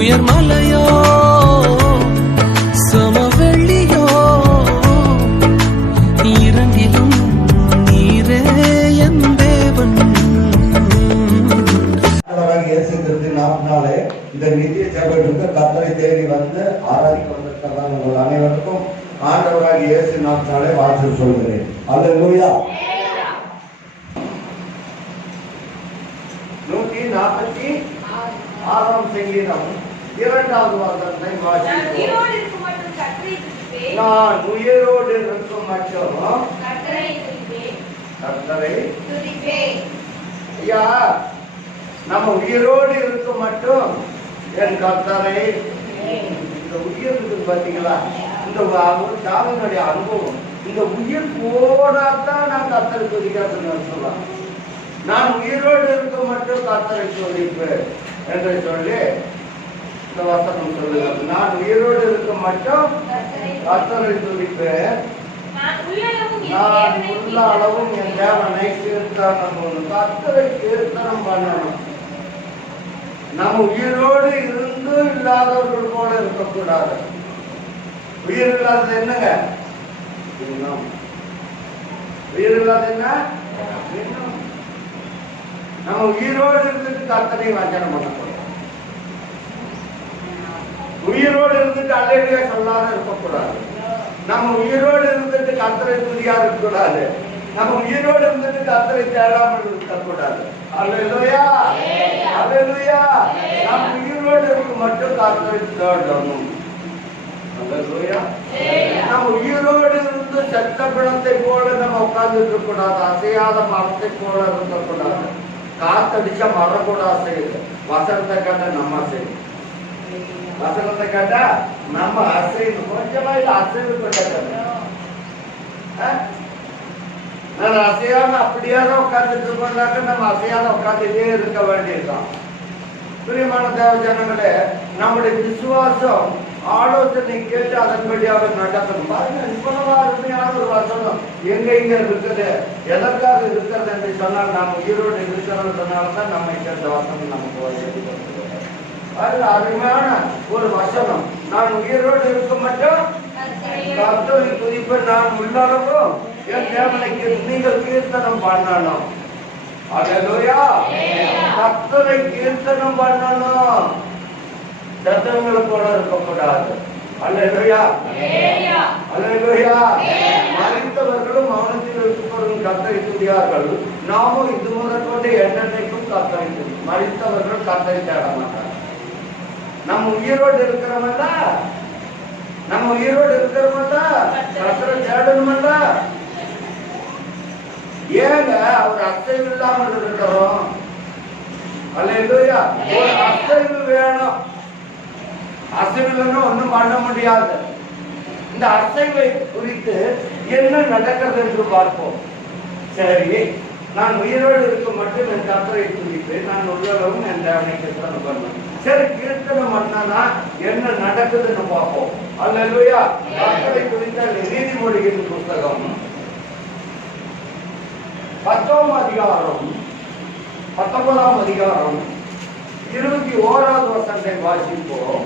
உயர்மலையோ சமவெளியோ இரண்டிலும் நீரே என் தேவன். நாளே இந்த நித்திய சபைக்கு கர்த்தரை தேடி வந்து ஆராதிக்க உங்கள் அனைவருக்கும் ஆண்டவராக இயேசு நாமத்தினாலே வாழ்த்து சொல்கிறேன். அல்லேலூயா. 146ஆம் சங்கீதம் 2வது வசனத்தை வாசிப்போம். நான் உயிரோடு இருக்கும் மட்டும் கர்த்தரை துதிப்பேன். ஐயா, நம்ம உயிரோடு இருக்கும் மட்டும் என் கர்த்தரை. இந்த உயிர் இருக்குது பாத்தீங்களா, இந்த தாவினுடைய அனுபவம், இந்த உயிர் போடாதான் நான் கர்த்தரை துதிக்கிறதுன்னு சொல்லலாம். நான் உயிரோடு இருக்க மட்டும் கர்த்தரை துதிப்பேன் என்று சொல்லி இந்த வசனம் சொல்லுகிறது. நான் உயிரோடு இருக்க மட்டும் கர்த்தரை துதிப்பேன். நான் உள்ள அளவும் என் தேவனை கீர்த்தனம் பண்ணணும். கர்த்தரை கீர்த்தனம் பண்ணணும். நம்ம உயிரோடு இருந்து இல்லாதவர்கள் போல இருக்கக்கூடாது. உயிர் இல்லாதது என்னங்க? உயிர் இல்லாத என்ன? நம்ம உயிரோடு இருந்துட்டு கர்த்தரை வஞ்சனம் பண்ணக்கூடாது. உயிரோடு இருந்துட்டு அல்லேலூயா சொல்லாத இருக்கக்கூடாது. நம்ம உயிரோடு இருந்துட்டு கர்த்தரை துதியாக இருக்கக்கூடாது. நம்ம உயிரோடு இருந்துட்டு கர்த்தரை தேடாமல் இருக்கக்கூடாது. அல்லேலூயா, அல்லேலூயா. நம்ம உயிரோடு இருக்க மட்டும் கர்த்தரை தேடணும். அல்லேலூயா. நம்ம உயிரோடு இருந்து செத்த பிணத்தை போல நம்ம உட்கார்ந்து இருக்கக்கூடாது. அசையாத மரத்தை போல இருக்கக்கூடாது. காத்தடிச்சா மரம் கூட அசையுது. வசனத்தை கேட்டா நம்ம அசையும். வசனத்தை கேட்டா நம்ம அசைவு. கொஞ்சமா இல்ல அசைவு கொண்டாங்க. நான் அசையாம அப்படியாதான் உட்கார்ந்துட்டு இருக்கோம்னாக்க நம்ம அசையாத உட்கார்ந்துட்டே இருக்க வேண்டியிருக்கோம். பிரியமான தேவ ஜனங்களே, நம்முடைய விசுவாசம் ஆலோசனை கேட்டு அதன்படியாக நடக்கணும். பாருங்க, இவ்வளவா அருமையான ஒரு வசனம் எங்க இருக்குது, எதற்காக இருக்கிறது என்று சொன்னால் நாம் உயிரோடு இருக்கிறது சொன்னால்தான் நம்ம இந்த வசனம் நமக்கு அருமையான ஒரு வசனம். நான் உயிரோடு இருக்க மட்டும் கர்த்தரை துதிப்பேன். நான் உள்ளளவும் என் தேவனைக்கு நீங்கள் கீர்த்தனம் பண்ணணும். அல்லேலூயா. கர்த்தரை கீர்த்தனம் பண்ணணும். சத்தங்களை போல இருக்கக்கூடாது. அல்லேலூயா, அல்லேலூயா. மரித்தவர்களும் மௌனத்தில் இருப்பவர்களும் கர்த்தரை துதியார்கள். நாமும் இது முதற்கொண்டு என்னென்னைக்கும் கர்த்தரை துதி. மரித்தவர்கள் கர்த்தரை தேட மாட்டார். நம்ம உயிரோடு இருக்கிறவல்ல, நம்ம உயிரோடு இருக்கிறவல்ல கர்த்தரை தேடணுமல்ல. ஏங்க அவர் அசைவு இல்லாமல் இருக்கிறோம்? அல்லேலூயா. ஒரு அசைவு வேணும். அசைவுன்னு ஒண்ணும் பண்ண முடியாது. இந்த அசைவை குறித்து என்ன நடக்கிறது என்று பார்ப்போம். சரி, நான் உயிரோடு இருக்க மட்டும் என் கர்த்தரை துதிப்பேன். நான் உள்ளளவும் என் தேவனை கீர்த்தனம் பண்ணுவேன். சரி, கீர்த்தனம் பண்ணா என்ன நடக்குதுன்னு பார்ப்போம். அல்லேலூயா. கர்த்தரை குறித்த நீதிமொழியின் புத்தகம் 10ஆம் அதிகாரம் 19ஆம் அதிகாரம் 21வது வசனத்தை வாசிப்போம்.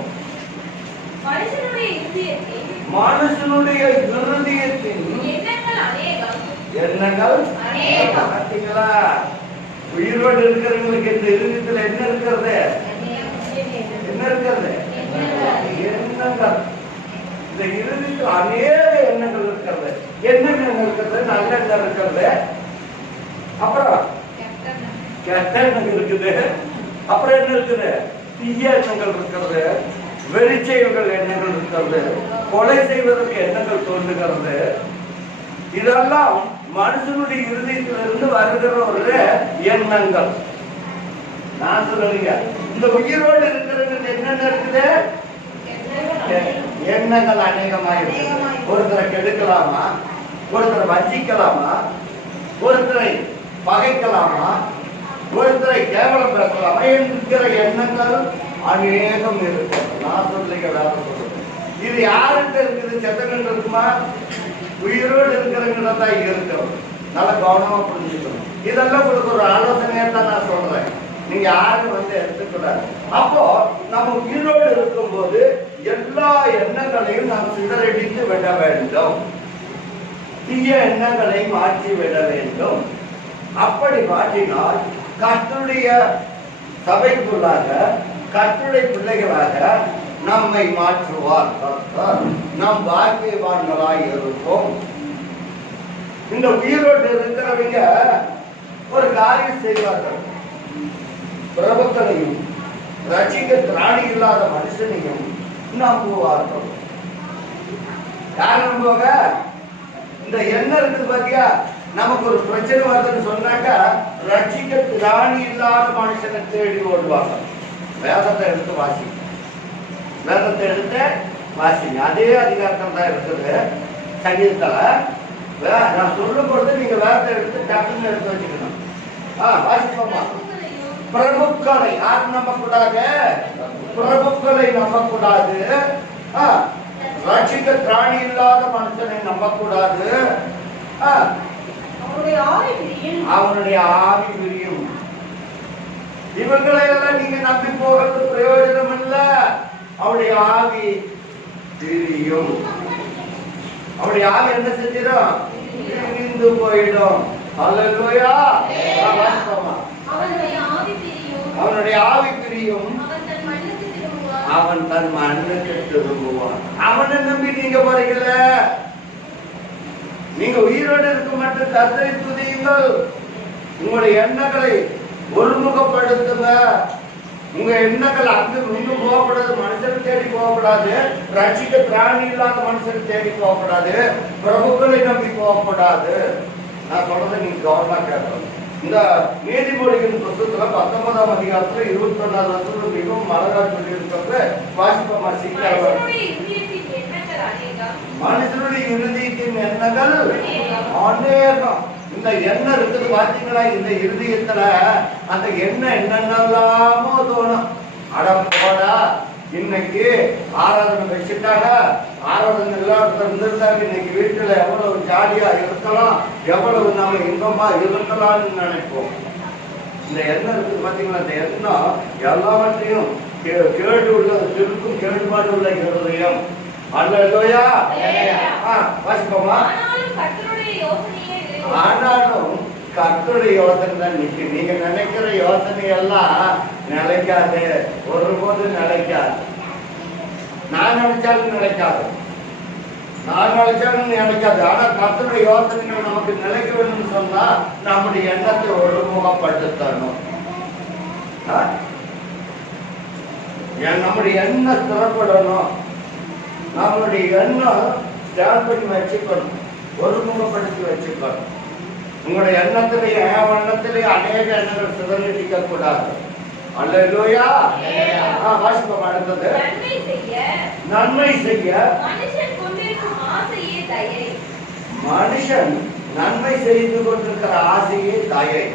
மனுஷனுடைய இருதயத்தின் எண்ணங்கள் பார்த்தீங்களா? உயிரோடு இருக்கிறவங்களுக்கு இந்த இருதயத்தில் என்ன இருக்கிறது? என்ன இருக்கிறது? எண்ணங்கள். இந்த இருதயத்தில் அநேக எண்ணங்கள் இருக்கிறது. என்ன எண்ணங்கள் இருக்கிறது? நல்ல எண்ணம் இருக்கிறது. அப்புறம் கெட்ட எண்ணங்கள் இருக்குது. அப்புறம் என்ன இருக்குது? தீய எண்ணங்கள் இருக்கிறது. வெறிச்செயல்கள் எண்ணங்கள் இருக்கிறது. கொலை செய்வதற்கு எண்ணங்கள் தோன்றுகிறது. இதெல்லாம் மனுஷனுடைய இருதயத்திலிருந்து வருகிற ஒரு எண்ணங்கள். நான் சொல்லுங்க, இந்த உயிரோடு இருக்கிறது என்னென்ன இருக்குது? எண்ணங்கள் அநேகமாக. ஒருத்தரை கெடுக்கலாமா? ஒருத்தரை வஞ்சிக்கலாமா? ஒருத்தரை பகைக்கலாமா? ஒருத்தரை கேவலம் பேசலாமா என்கிற எண்ணங்கள் அநேகம் இருக்கு. நான் சொல்லுங்க, வேற சொல்லுங்க. இது யாருக்கு இருக்குது? செத்தங்கள் இருக்குமா? உயிரோடு இருக்கிறவங்க தான் இருக்கும். நல்லா கவனமா புரிஞ்சுக்கணும். இதெல்லாம் உங்களுக்கு ஒரு ஆலோசனையா தான் நான் சொல்றேன். நீங்க யாரும் எடுத்துக்கூடாது. அப்போ நம்ம உயிரோடு இருக்கும் போது எல்லா எண்ணங்களையும் நாம் சிதறடித்து விட வேண்டும். தீய எண்ணங்களை மாற்றி விட வேண்டும். அப்படி மாற்றினால் கர்த்தருடைய சபைக்குள்ளாக கர்த்தருடைய பிள்ளைகளாக நம்மை மாற்றுவார். நாம் பாக்கியவான்களாய் இருப்போம். இந்த உயிரோடு இருக்கிறவங்க ஒரு காரியம் செய்வார்கள். பிரபுக்களையும் ரட்சிக்க திராணி இல்லாத மனுஷனையும் நம்புவார்கள். யார் நம்புவாங்க? இந்த எண்ணம் இருக்குது பாத்தியா, நமக்கு ஒரு பிரச்சனை வருதுன்னு சொன்னாக்கா ரட்சிக்க திராணி இல்லாத மனுஷனை தேடி ஓடுவாங்க. வேதத்தை எடுத்து வாசி, வேதத்தை எடுத்து வாசிங்க. அதே அதிகாரத்தில் தான் இருக்குது சங்கீதத்துல. நான் சொல்லும் பொழுது நீங்க வேதத்தை எடுத்து டக்குன்னு எடுத்து வச்சுக்கணும். வாசிப்போமா? பிரபுக்களை யார் நம்பக்கூடாது? பிரபுக்களை நம்பக்கூடாது. ரட்சிக்க திராணி இல்லாத மனுஷனை நம்பக்கூடாது. அவனுடைய ஆவி விரியும். இவங்களை எல்லாம் நீங்க நம்பி போகிறது பிரயோஜனம் இல்ல. அவருடைய ஆவி விரியும். அவருடைய ஆவி என்ன செஞ்சிடும்? விரிந்து போயிடும். அல்லேலூயா. அவனுடைய ஆவி பிரியும். அவன் தன் மண்ணுக்கு திரும்புவான். அவனை நம்பி நீங்க போறீங்கல்ல. நீங்க உயிரோடு இருக்க மட்டும் கர்த்தரை துதியுங்கள். உங்களுடைய எண்ணங்களை ஒருமுகப்படுத்துங்க. உங்க எண்ணங்கள் அங்கு இங்கு போகக்கூடாது. மனுஷனை தேடி போகக்கூடாது. ரட்சிக்க திராணி இல்லாத மனுஷனை தேடி போகக்கூடாது. பிரபுக்களை நம்பி போகக்கூடாது. நான் சொல்றதை நீங்க கவனமா கேட்கணும். இந்த நீதிமொழிகளின் புத்தகத்துல 19ஆம் அதிகாரத்துல 21ஆவது வசனம் மிகவும் அழகா சொல்லி இருக்கிறது. வாசிப்போமா? சீக்கிரம். மனுஷனுடைய இறுதியத்தின் எண்ணங்கள் அநேகம். இந்த எண்ணம் இருக்குது பாத்தீங்களா? இந்த இருதயத்துல அந்த எண்ணம் என்னென்னலாமோ தோணும். அடம் போடா, இன்னைக்கு ஆராதனை வச்சுட்டாங்க, ஆராதனை எல்லாரும் இருந்திருந்தாங்க, இன்னைக்கு வீட்டுல எவ்வளவு ஜாலியா இருக்கலாம், எவ்வளவு நாம இன்பமா இருக்கலாம்னு நினைப்போம். இந்த எண்ணம் இருக்குது பாத்தீங்களா? இந்த எண்ணம் எல்லாவற்றையும் கேடு உள்ள திருக்கும் கேடுபாடு உள்ள இருதயம். அல்லேலூயா. வாசிப்போமா? ஆனாலும் கர்த்தருடைய யோசனை தான் நிற்கும். நீங்க நினைக்கிற யோசனை எல்லாம் நிலைக்காது, ஒருபோது நிலைக்காது. நான் நினைச்சாலும் நிலைக்காது, நான் நினைச்சாலும் நிலைக்காது. ஆனா கர்த்தருடைய யோசனைகள் நமக்கு நிலைக்க வேணும்னு சொன்னா நம்முடைய எண்ணத்தை ஒருமுகப்படுத்தணும். நம்முடைய எண்ணம் ஸ்திரப்படணும். நம்மளுடைய எண்ணம் ஸ்டாண்ட் பண்ணி வச்சுக்கணும், ஒருமுகப்படுத்தி வச்சுக்கணும். உங்களுடைய எண்ணத்திலேயே எண்ணத்திலேயே அநேக எண்ணங்கள் சிதறடிக்க கூடாது. அல்லேலூயா. வாசிப்போம். அடுத்தது நன்மை செய்ய. மனுஷன் நன்மை செய்து கொண்டிருக்கிற ஆசையே தயை.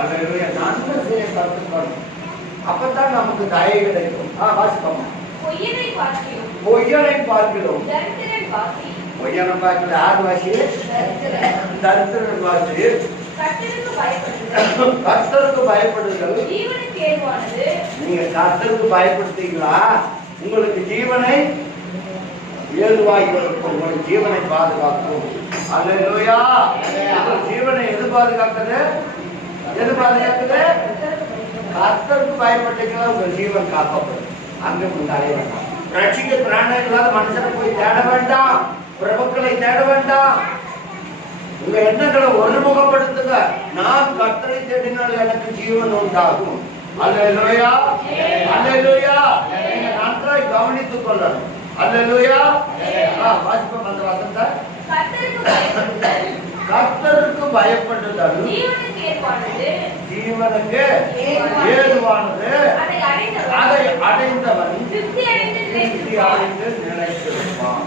அல்லேலூயா. நன்மை செய்ய கற்றுக்கணும். அப்பதான் நமக்கு தயை கிடைக்கும். வாசிப்போம். பொய்யனை பார்க்கிறோம். பொய்யனை பார்க்கல யார் வாசி? தரித்திரன் வாசி. கர்த்தருக்கு பயப்படுதல். நீங்க கர்த்தருக்கு பயப்படுத்தீங்களா? உங்களுக்கு ஜீவனை ஏதுவாய் இருக்கும். உங்களுக்கு ஜீவனை பாதுகாக்கும். அல்லேலூயா. ஜீவனை எது பாதுகாக்குது? எது பாதுகாக்குது? கர்த்தருக்கு பயப்பட்டீங்களா உங்க ஜீவன் காக்கப்படும். அங்க முன்னாலே வேண்டாம். ரட்சிக்க பிராணம் இல்லாத மனுஷனை போய் தேட வேண்டாம், பிரபுக்களை தேட வேண்டாம். உங்க எண்ணங்களை ஒருமுகப்படுத்துங்க. நான் கர்த்தரை தேடினால் எனக்கு ஜீவன் உண்டாகும். அல்லேலூயா. அல்லேலூயா. நீங்க நன்றாய் கவனித்துக் கொள்ளணும். அல்லேலூயா. வாசிப்போம் அந்த வசனத்தை. கர்த்தருக்கு பயப்படுதல் ஜீவனுக்கு ஏதுவானது, அதை அடைந்தவன் திருப்தி அடைந்து நிலைத்திருப்பான்.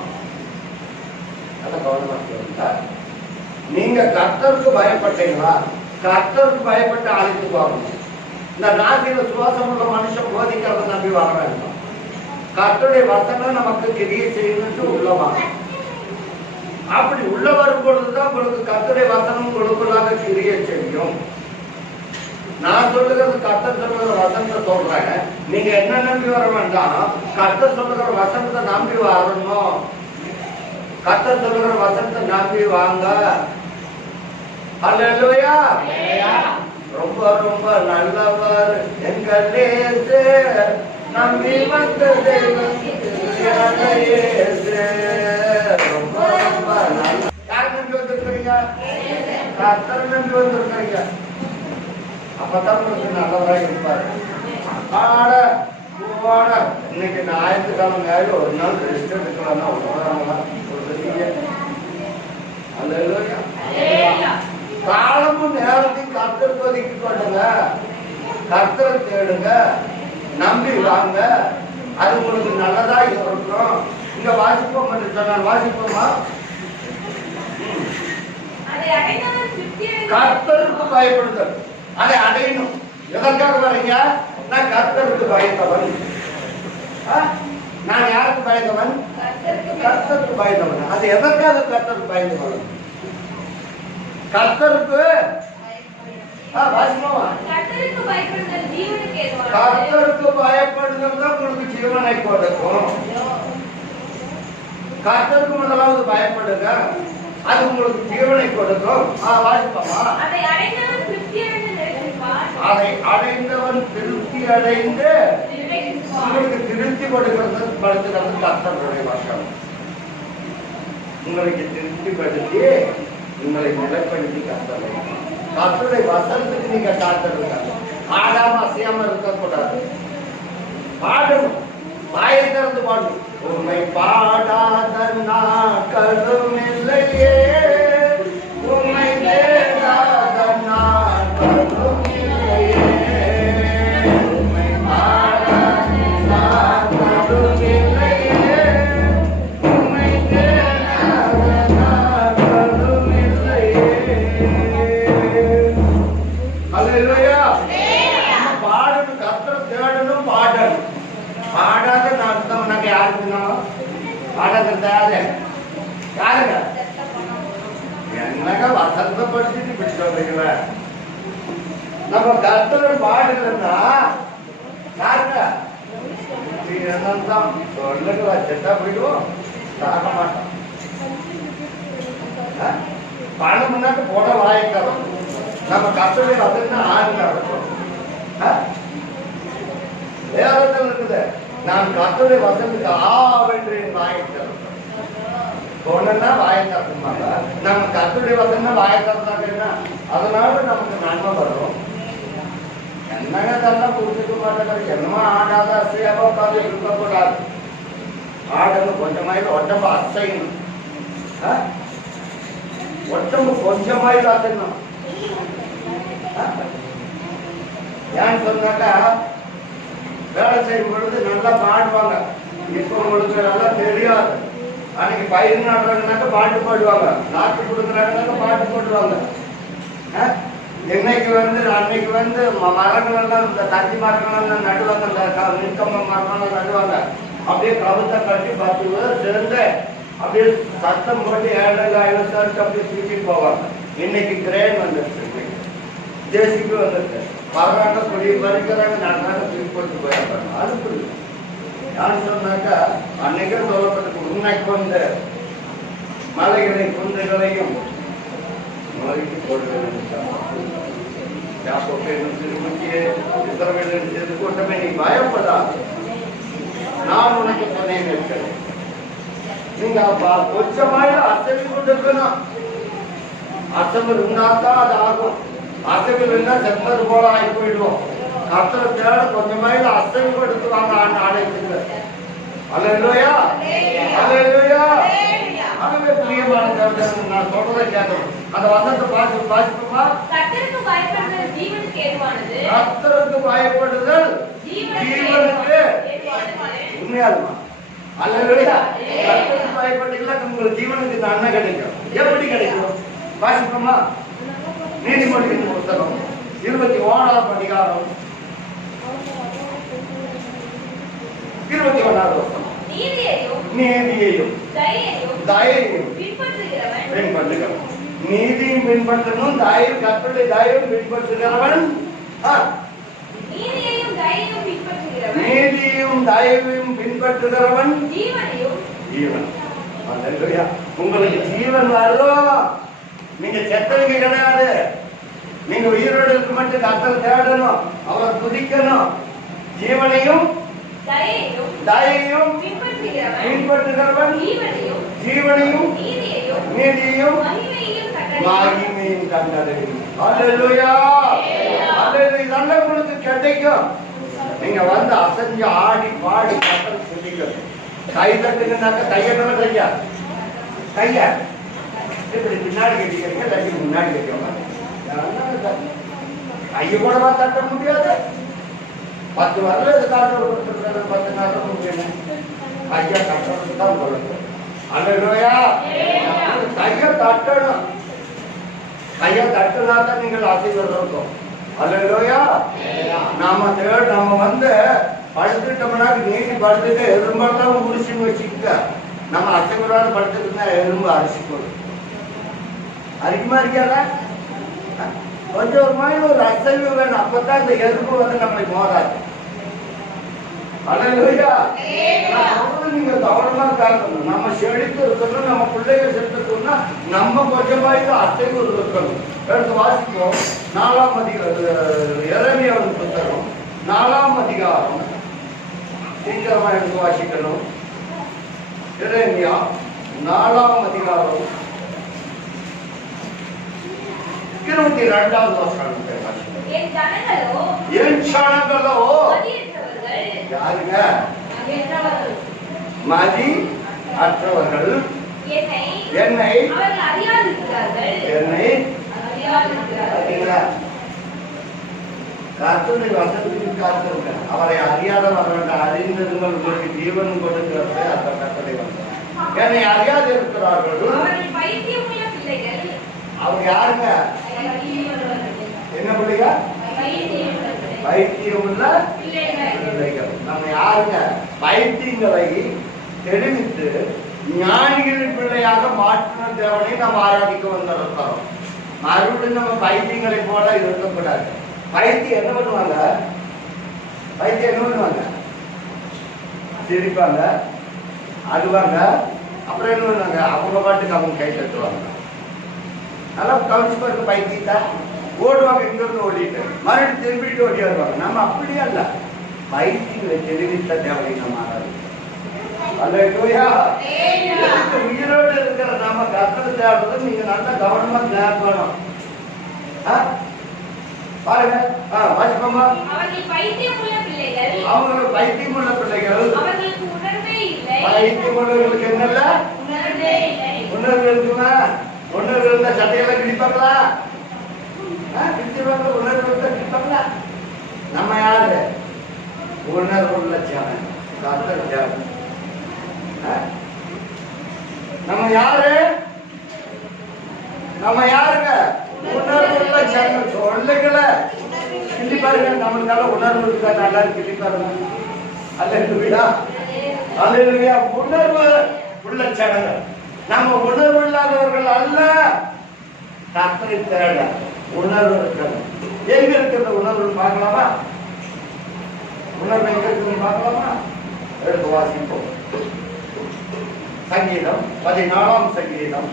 நீங்க கர்த்தருக்கு பயப்பட்டீங்களா? கர்த்தருக்கு பயப்பட்டு அழைத்து போகணும். இந்த நாட்டில சுவாசம் உள்ள மனுஷன் போதிக்கிறத நம்பி வர வேண்டாம். கர்த்தருடைய வசனம் நமக்கு கிரியை செய்யணும்னு உள்ளவாங்க. அப்படி உள்ள வரும் பொழுதுதான் உங்களுக்கு கர்த்தருடைய வசனம் உங்களுக்குள்ளாக கிரியை செய்யும். நான் சொல்லுகிறது கர்த்தர் சொல்லுகிற வசனத்தை சொல்றேன். நீங்க என்ன நம்பி வர வேண்டாம், கர்த்தர் சொல்லுகிற வசனத்தை நம்பி வரணும். கர்த்தர் சொல்லுகிற வசனத்தை நம்பி வாங்க. அல்லேலூயா. ரொம்ப ரொம்ப நல்லவர் எங்கள் இயேசு, நம்பி வந்த தெய்வம் இயேசு. ரொம்ப ரொம்ப நல்ல. யார் நம்பி வந்திருக்கிறீங்க? கர்த்தரை நம்பி வந்திருக்கிறீங்க. அப்பதான் உங்களுக்கு நல்லவராக இருப்பாரு. ஆட போட இன்னைக்கு ஞாயிற்றுக்கிழமை ஒரு நாள் ரெஸ்ட் எடுக்கலாம்னா உணராங்களா? அல்லேலூயா. காலமும் நேரத்தையும் கர்த்தர் ஒதுக்கி கொள்ளுங்க, கர்த்தரை தேடுங்க, நம்பி வாங்க. அது உங்களுக்கு நல்லதா இருக்கணும். இங்க வாசிப்போம் என்று சொன்னால் வாசிப்போமா? கர்த்தருக்கு பயப்படுதல், அதை அடையணும். எதற்காக வரீங்க? நான் கர்த்தருக்கு பயந்தவன். நான் யாருக்கு பயந்தவன்? கர்த்தருக்கு பயந்தவன். அது எதற்காக கர்த்தருக்கு பயந்தவன்? கர்த்தருக்கு கர்த்தருக்கு பயப்படுதல் தான் உங்களுக்கு ஜீவனை கொடுக்கும். கர்த்தருக்கு முதலாவது பயப்படுங்க, அது உங்களுக்கு ஜீவனை கொடுக்கும். வாசிப்போமா? அதை அடைந்தவன் திருப்தி அடைந்து உங்களுக்கு திருப்தி கொடுக்கிறது படுத்துகிறது கர்த்தருடைய வசனம். உங்களுக்கு திருப்தி படுத்தி உங்களை நிலைப்படுத்தி கர்த்தர். கர்த்தருடைய வசனத்துக்கு நீங்க காத்திருங்க. ஆடாம அசையாம இருக்கக்கூடாது. பாடணும், வாயை திறந்து பாடணும். உண்மை பாடாத நாட்களும் இல்லையே, உண்மை தேடாத நாட்களும் இல்லையே, உண்மை பாடாத நாட்களும் இல்லையே, உண்மை தேடாத நாட்களும் இல்லையே. அல்லேலூயா. பாடணும், கர்த்தரை தேடணும், பாடணும். பாடாத நாட்டம் யாருக்குன்னா பாடாத யாருங்க என்னங்க வசந்தப்படுத்திட்டு இப்படி சொல்றீங்கள? நம்ம கர்த்தரை பாடுகிறோம்னா யாருங்க தான் சொல்லுங்களா? செட்டா போயிடுவோம், சாக மாட்டோம். பணம் முன்னாடி போட வாய்க்கிறோம். நம்ம கர்த்தரை வசந்தா ஆளுங்க இருக்கும். வேதத்தில் இருக்குது, நான் கர்த்தருடைய வசனத்துக்கு ஆவென்று என் வாயை திறப்பேன். சொன்னா வாயை திறப்பாங்க. நம்ம கர்த்தருடைய வசனம் வாயை திறந்தாங்க, அதனால நமக்கு நன்மை வரும். என்னங்க இதெல்லாம் புரிஞ்சுக்க மாட்டேங்கிறது. என்னமோ ஆடாத அசையாம உட்காந்து இருக்கக்கூடாது. ஆடணும், கொஞ்சமாயிரம் உடம்பு அசையணும். உடம்பு கொஞ்சமாயிரம் அசையணும். ஏன்னு சொன்னாக்கா வேலை செய்யும் பொழுது நல்லா பாடுவாங்க. இப்ப உங்களுக்கு நல்லா தெரியாது. அன்னைக்கு பயிர் நடுறாங்கனாக்க பாட்டு பாடுவாங்க, நாட்டு கொடுக்குறாங்கனாக்க பாட்டு போடுவாங்க. இன்னைக்கு அன்னைக்கு மரங்கள் எல்லாம் இந்த தண்ணி மரங்கள் எல்லாம் நடுவாங்க, இந்த நிற்கம்ப மரங்கள் நடுவாங்க. அப்படியே கவுத்தை கட்டி 10 பேர் சேர்ந்து அப்படியே சத்தம் போட்டு 7 சேர்த்து அப்படியே தூக்கிட்டு போவாங்க. இன்னைக்கு கிரேன் வந்துருச்சு, ஜேசிபி வந்துருக்கு. வர்றாங்க, கொடி பறிக்கிறாங்க, நடந்தாங்க, தூக்கி போட்டு போயிடுறாங்க. அது யான்னு சொன்னாக்கா அன்னைக்கே சொல்லப்பட்டு உண்மைக்கு மலைகளை குன்றுகளையும் மலைக்கு போடுவேன். கூட்டமே நீ பயப்படா, நான் உனக்கு துணையில் இருக்கிறேன். நீங்க கொஞ்சமாயிரம் அசைவு கொண்டிருக்கணும். அசைவு இருந்தாதான் அது ஆகும். அசைவு இருந்தா செப்பது போல ஆகி போயிடுவோம். கர்த்தரை தேட கொஞ்சமாயிரம் அசைவு கொடுத்து வாங்க ஆலயத்துக்கு. அல்லேலூயா, அல்லேலூயா. ஆகவே பிரியமான தேவனே, நான் சொல்றதை கேட்கணும். அந்த வசனத்தை வாசிப்போமா? கர்த்தருக்கு பயப்படுதல் ஜீவனுக்கு ஏதுவானது. கர்த்தருக்கு பயப்படுதல் ஜீவனுக்கு உண்மையாலுமா? அல்லேலூயா. கர்த்தருக்கு பயப்பட்டீங்களா உங்களுக்கு ஜீவனுக்கு நன்மை கிடைக்கும். எப்படி கிடைக்கும்? வாசிப்போமா? நீதிமொழிகளின் புத்தகம் 21ஆம் அதிகாரம் 21வது வசனம். நீதியையும் தயையும் பின்பற்றுகிறவன். நீதியும் பின்பற்றணும், கர்த்தருடைய தயவும் பின்பற்றுகிறவன் நீதியையும் தயவையும் பின்பற்றுகிறவன் நீதியும் தயவையும் பின்பற்றுகிறவன் ஜீவனையும் ஜீவன். அல்லேலூயா. உங்களுக்கு ஜீவன் வரும். நீங்க செத்தவங்க கிடையாது. நீங்க உயிரோடு இருக்க மட்டும் கர்த்தரை தேடணும், அவரை துதிக்கணும். ஜீவனையும் தயையும் பின்பற்றுகிறவன் ஜீவனையும் நீதியையும் மகிமையும் கண்டடையும். அல்லேலூயா. அல்லேலூயா. இதெல்லாம் உங்களுக்கு கிடைக்கும். நீங்க வந்து அசைஞ்சு ஆடி பாடி கர்த்தரை துதிக்கணும். கை தட்டுங்கன்னாக்க கையெல்லாம் கையா கையா இப்படி பின்னாடி கட்டிக்கிறீங்க, இல்லாட்டி முன்னாடி கட்டிவாங்க. கையை கூடவா தட்ட முடியாது? 10 வரல எதுக்காக 10 நாள் முடியணும். கையை தட்டுறது தான் உங்களுக்கு. அல்லேலூயா. கையை தட்டணும். கையை தட்டுனா தான் நீங்கள் ஆசீர்வாதம் இருக்கும். அல்லேலூயா. நாம வந்து படுத்துட்டோம்னா நீட்டி படுத்துட்டு எறும்பெல்லாம் முடிச்சுன்னு வச்சுக்க. நம்ம அசைவரான படுத்துட்டுனா எறும்பு அரிசி போடும். அரிக்குமா இருக்காதா? கொஞ்சம் ஒரு மாதிரி ஒரு அசைவு வேணும். அப்பதான் இந்த எறும்பு வந்து நம்மளை மோதாது. அல்லேலூயா. நீங்க கவனமா காக்கணும். நம்ம செழித்து இருக்கணும், நம்ம பிள்ளைகள் செலுத்தணும்னா நம்ம கொஞ்சமாயிட்டு அசைவு இருக்கணும். எடுத்து வாசிப்போம். 4ஆம் அதிகாரம், எரேமியாவின் புத்தகம் 4ஆம் அதிகாரம். சீக்கிரமா எடுத்து வாசிக்கணும். எரேமியா 4ஆம் அதிகாரம் 22வது வசனத்தை வாசிக்கணும். என் ஜனங்களோ யாருங்க? மதி அற்றவர்கள், என்னை கர்த்தருடைய வசனத்துக்கு காத்திருங்க. அவரை அறியாதவர்கள் அறிந்ததுங்கள் உங்களுக்கு ஜீவன் கொடுக்கிறது. அந்த கர்த்தரை வந்தார். என்னை அறியாது இருக்கிறார்கள். அவங்க யாருங்க? என்ன பிள்ளைங்க? பைத்தியமுள்ள பிள்ளைகள். நம்ம யாருங்க? பைத்தியங்களை தெரிவித்து ஞானிகளின் பிள்ளையாக மாற்றின தேவனை நம்ம ஆராதிக்க வந்திருக்கிறோம். மறுபடியும் நம்ம பைத்தியங்களை போல இருக்கக்கூடாது. பைத்தியம் என்ன பண்ணுவாங்க? பைத்தியம் என்ன பண்ணுவாங்க? சிரிப்பாங்க, அழுவாங்க, அப்புறம் என்ன பண்ணுவாங்க? அவங்க பாட்டுக்கு அவங்க கை தட்டுவாங்க. நல்லா கவனிச்சு பாருங்க. பைத்தியத்தா ஓடுவாங்க, இங்கிருந்து ஓடிட்டு மறுபடியும் திரும்பிட்டு ஓடி வருவாங்க. நம்ம அப்படியே அல்ல. பைத்தியங்களை தெரிவித்த தேவனை நம்ம ஆராதிக்கிறோம். அல்லேலூயா. உயிரோடு இருக்கிற நாம கர்த்தரை தேடுறது நீங்க நல்லா கவனமா கேட்கணும். பாருங்க, வாசிப்போமா? அவங்க பைத்தியமுள்ள பிள்ளைகள். பைத்தியமுள்ளவர்களுக்கு என்னல்ல உணர்வு இருக்குமா? உணர்வு இருந்தா சட்டையெல்லாம் கிழிப்பாங்களா? கிழிச்சிருவாங்க. உணர்வு இருந்தா கிழிப்பாங்களா? நம்ம யாரு? உணர்வு உள்ள ஜனம். கர்த்தரை தேடணும். நம்ம யாரு? நம்ம யாருங்க? உணர்வுள்ள ஜனம். சொல்லுங்கள கிள்ளி பாருங்க. நம்மளுக்கால உணர்வு இருக்கா? நல்லா கிள்ளி பாருங்க. அல்லேலூயா. அல்லேலூயா. உணர்வு உள்ள ஜனங்கள். நம்ம உணர்வு இல்லாதவர்கள் அல்ல. கர்த்தரை தேட உணர்வு இருக்கணும். எங்க இருக்கிற உணர்வு பார்க்கலாமா? உணர்வு எங்க இருக்குன்னு பார்க்கலாமா? எடுத்து வாசிப்போம். சங்கீதம் 14ஆம் சங்கீதம்.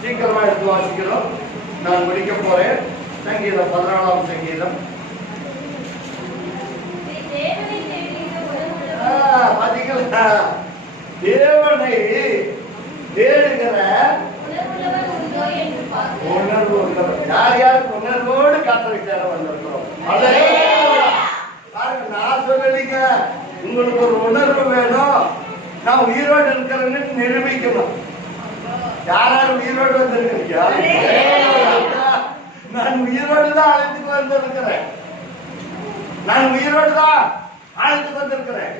சீக்கிரமா எடுத்து வாசிக்கிறோம். நான் முடிக்க போறேன். சங்கீதம் 14ஆம் சங்கீதம். பாத்தீங்களா? தேவனை தேடுகிற உணர்வு உள்ளவர். யார் யாருக்கு உணர்வோடு கர்த்தரை தேட வந்திருக்கிறோம். பாருங்க, நான் சொல்லலீங்க. உங்களுக்கு ஒரு உணர்வு வேணும். நான் உயிரோடு இருக்கிறேன்னு நிரூபிக்கணும். யாராலும் உயிரோடு வந்திருக்கிறீங்க? நான் உயிரோடு தான் அழைத்துக்கு வந்திருக்கிறேன். நான் உயிரோடு தான் அழைத்துக்கு வந்திருக்கிறேன்.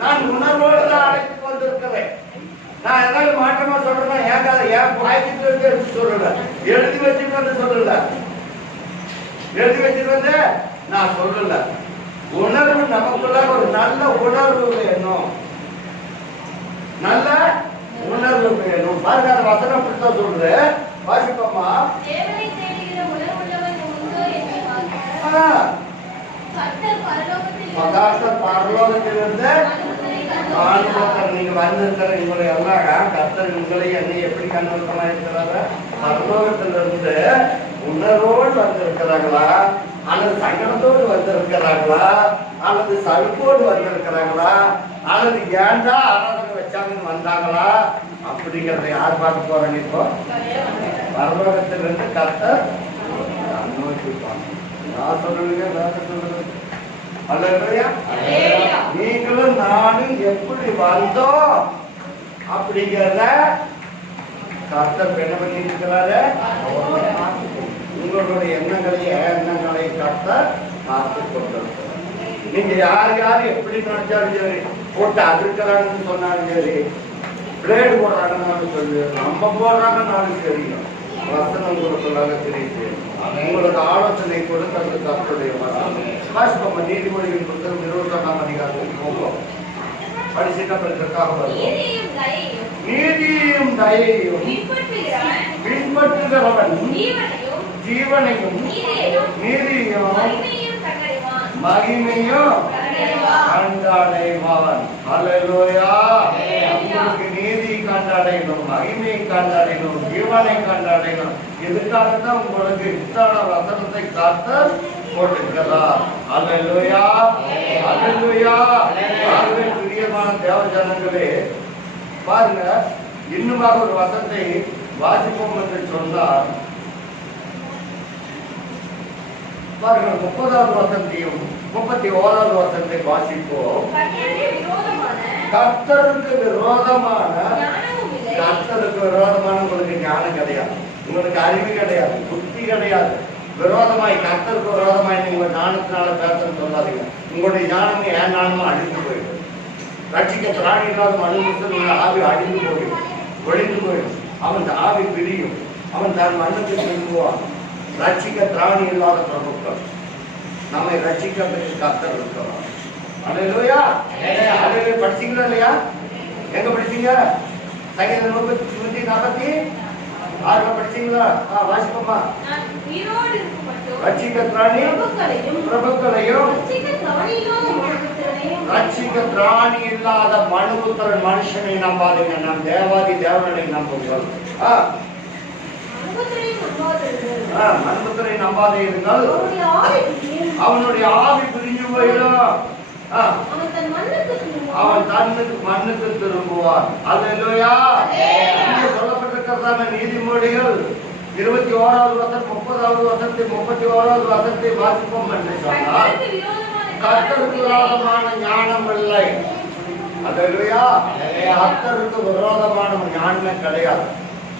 நான் உணர்வோடு தான் அழைத்துக்கு வந்திருக்கிறேன். நான் ஏதாவது மாற்றமா சொல்றேன். என் பாய்ச்சிட்டு வந்து எடுத்து சொல்லல, எழுதி வச்சுட்டு வந்து சொல்லல. எழுதி வச்சுட்டு வந்து நான் சொல்லல. உணர்வு நமக்குள்ள ஒரு நல்ல உணர்வு வேணும். நல்ல உணர்வு வேணும். பாருங்க, அந்த வசனம் அப்படித்தான் சொல்றது. வாசிப்போமா? கர்த்தர் பரலோகத்தில் பரலோகத்திலிருந்து மனுபுத்திரரை நீங்க வந்திருக்கிற உங்களை எல்லாம் கர்த்தர் உங்களை என்னை எப்படி கண்ணோட்டமா இருக்கிறாங்க? பரலோகத்திலிருந்து உணர்வோடு வந்திருக்கிறாங்களா, அல்லது சங்கடத்தோடு வந்திருக்கிறாங்களா, அல்லது சலுப்போடு வந்திருக்கிறாங்களா, அல்லது ஏண்டா ஆராதனை வச்சாங்கன்னு வந்தாங்களா அப்படிங்கிறத யார் பார்க்க போறாங்க? இப்போ பரலோகத்திலிருந்து கர்த்தர் அனுமதிப்பாங்க. நான் சொல்லுங்க, வேற சொல்லுங்க. அல்லேலூயா. நீங்களும் நானும் எப்படி வந்தோம் அப்படிங்கிறத கர்த்தர் என்ன பண்ணிட்டு இருக்கிறாரு? உங்களுடைய எண்ணங்களை கர்த்தர் பார்த்து கொண்டிருக்கிறார். நீங்க யார் யார் எப்படி நினைச்சாலும் சரி, போட்டு அதிர்க்கிறாங்கன்னு சொன்னாலும் சரி, பிளேடு போடுறாங்கன்னு சொல்லி நம்ம போடுறாங்கன்னாலும் தெரியும். வசனம் உங்களுக்குள்ளாக தெரியுது. உங்களுக்கு ஆலோசனை கொடுத்து அந்த கர்த்தருடைய வசனம் நீதிமொழிகளின் புத்தகம் 21ஆம் அதிகாரத்துக்கு போகும். படிச்சுட்டு அப்புறம் வரும். நீதியும் தயையும் பின்பற்றுகிறவன் ஜீவனையும் நீதியும் மகிமையும் கண்டடைவான். அல்லேலூயா. உங்களுக்கு நீதி கண்டடையணும், மகிமை கண்டடையணும், ஜீவனை கண்டடையணும். இதுக்காகத்தான் உங்களுக்கு இஷ்டான வசனத்தை கர்த்தர் போட்டிருக்கிறார். அல்லேலூயா. அல்லேலூயா. ஆகவே பிரியமான தேவ ஜனங்களே, பாருங்க, இன்னுமாக ஒரு வசனத்தை வாசிப்போம் என்று சொன்னார். பாருங்க, 30வது வசனத்தையும் 31வது வசனத்தை வாசிப்போம். கர்த்தருக்கு விரோதமான உங்களுக்கு ஞானம் கிடையாது, உங்களுக்கு அறிவு கிடையாது, புத்தி கிடையாது. விரோதமாய் கர்த்தருக்கு விரோதமாய் நீங்க ஞானத்தினால பேசன்னு சொல்லாதீங்க. உங்களுடைய ஞானமே என் ஞானமும் அழிந்து போயிடும். ரட்சிக்க திராணி இல்லாத மனுஷன் ஆவி அழிந்து போயிடும், ஒழிந்து போயிடும். அவன் ஆவி பிரியும், அவன் தன் மண்ணுக்கு திரும்புவான். ரட்சிக்க திராணி இல்லாத பிரபுக்கள் நம்மை ரட்சிக்க கர்த்தர் இருக்கிறார். அல்லேலூயா. அல்லேலூயா. படிச்சீங்களா இல்லையா? எங்க படிச்சீங்க? சங்கீதம் 146 படிச்சீங்களா? வாசிப்போமா. ரட்சிக்க திராணி பிரபுக்களையும் ரட்சிக்க திராணி இல்லாத மனுபுத்திரன் மனுஷனை நம்பாதீங்க, நம் தேவாதி தேவனை நம்புங்கள். மனுபுத்திரை நம்பாதே இருந்தால் அவனுடைய ஆவி பிரிஞ்சு போயிடும். அவன் தன்னுக்கு மண்ணுக்கு திரும்புவான். அல்லேலூயா. சொல்லப்பட்டிருக்கிறதான நீதிமொழிகள் 21வது வசனம் 30வது வசனத்தை 31வது வசனத்தை வாசிப்போம் என்று சொன்னால் கர்த்தருக்கு விரோதமான ஞானம் இல்லை. அல்லேலூயா. கர்த்தருக்கு விரோதமான ஞானமே கிடையாது.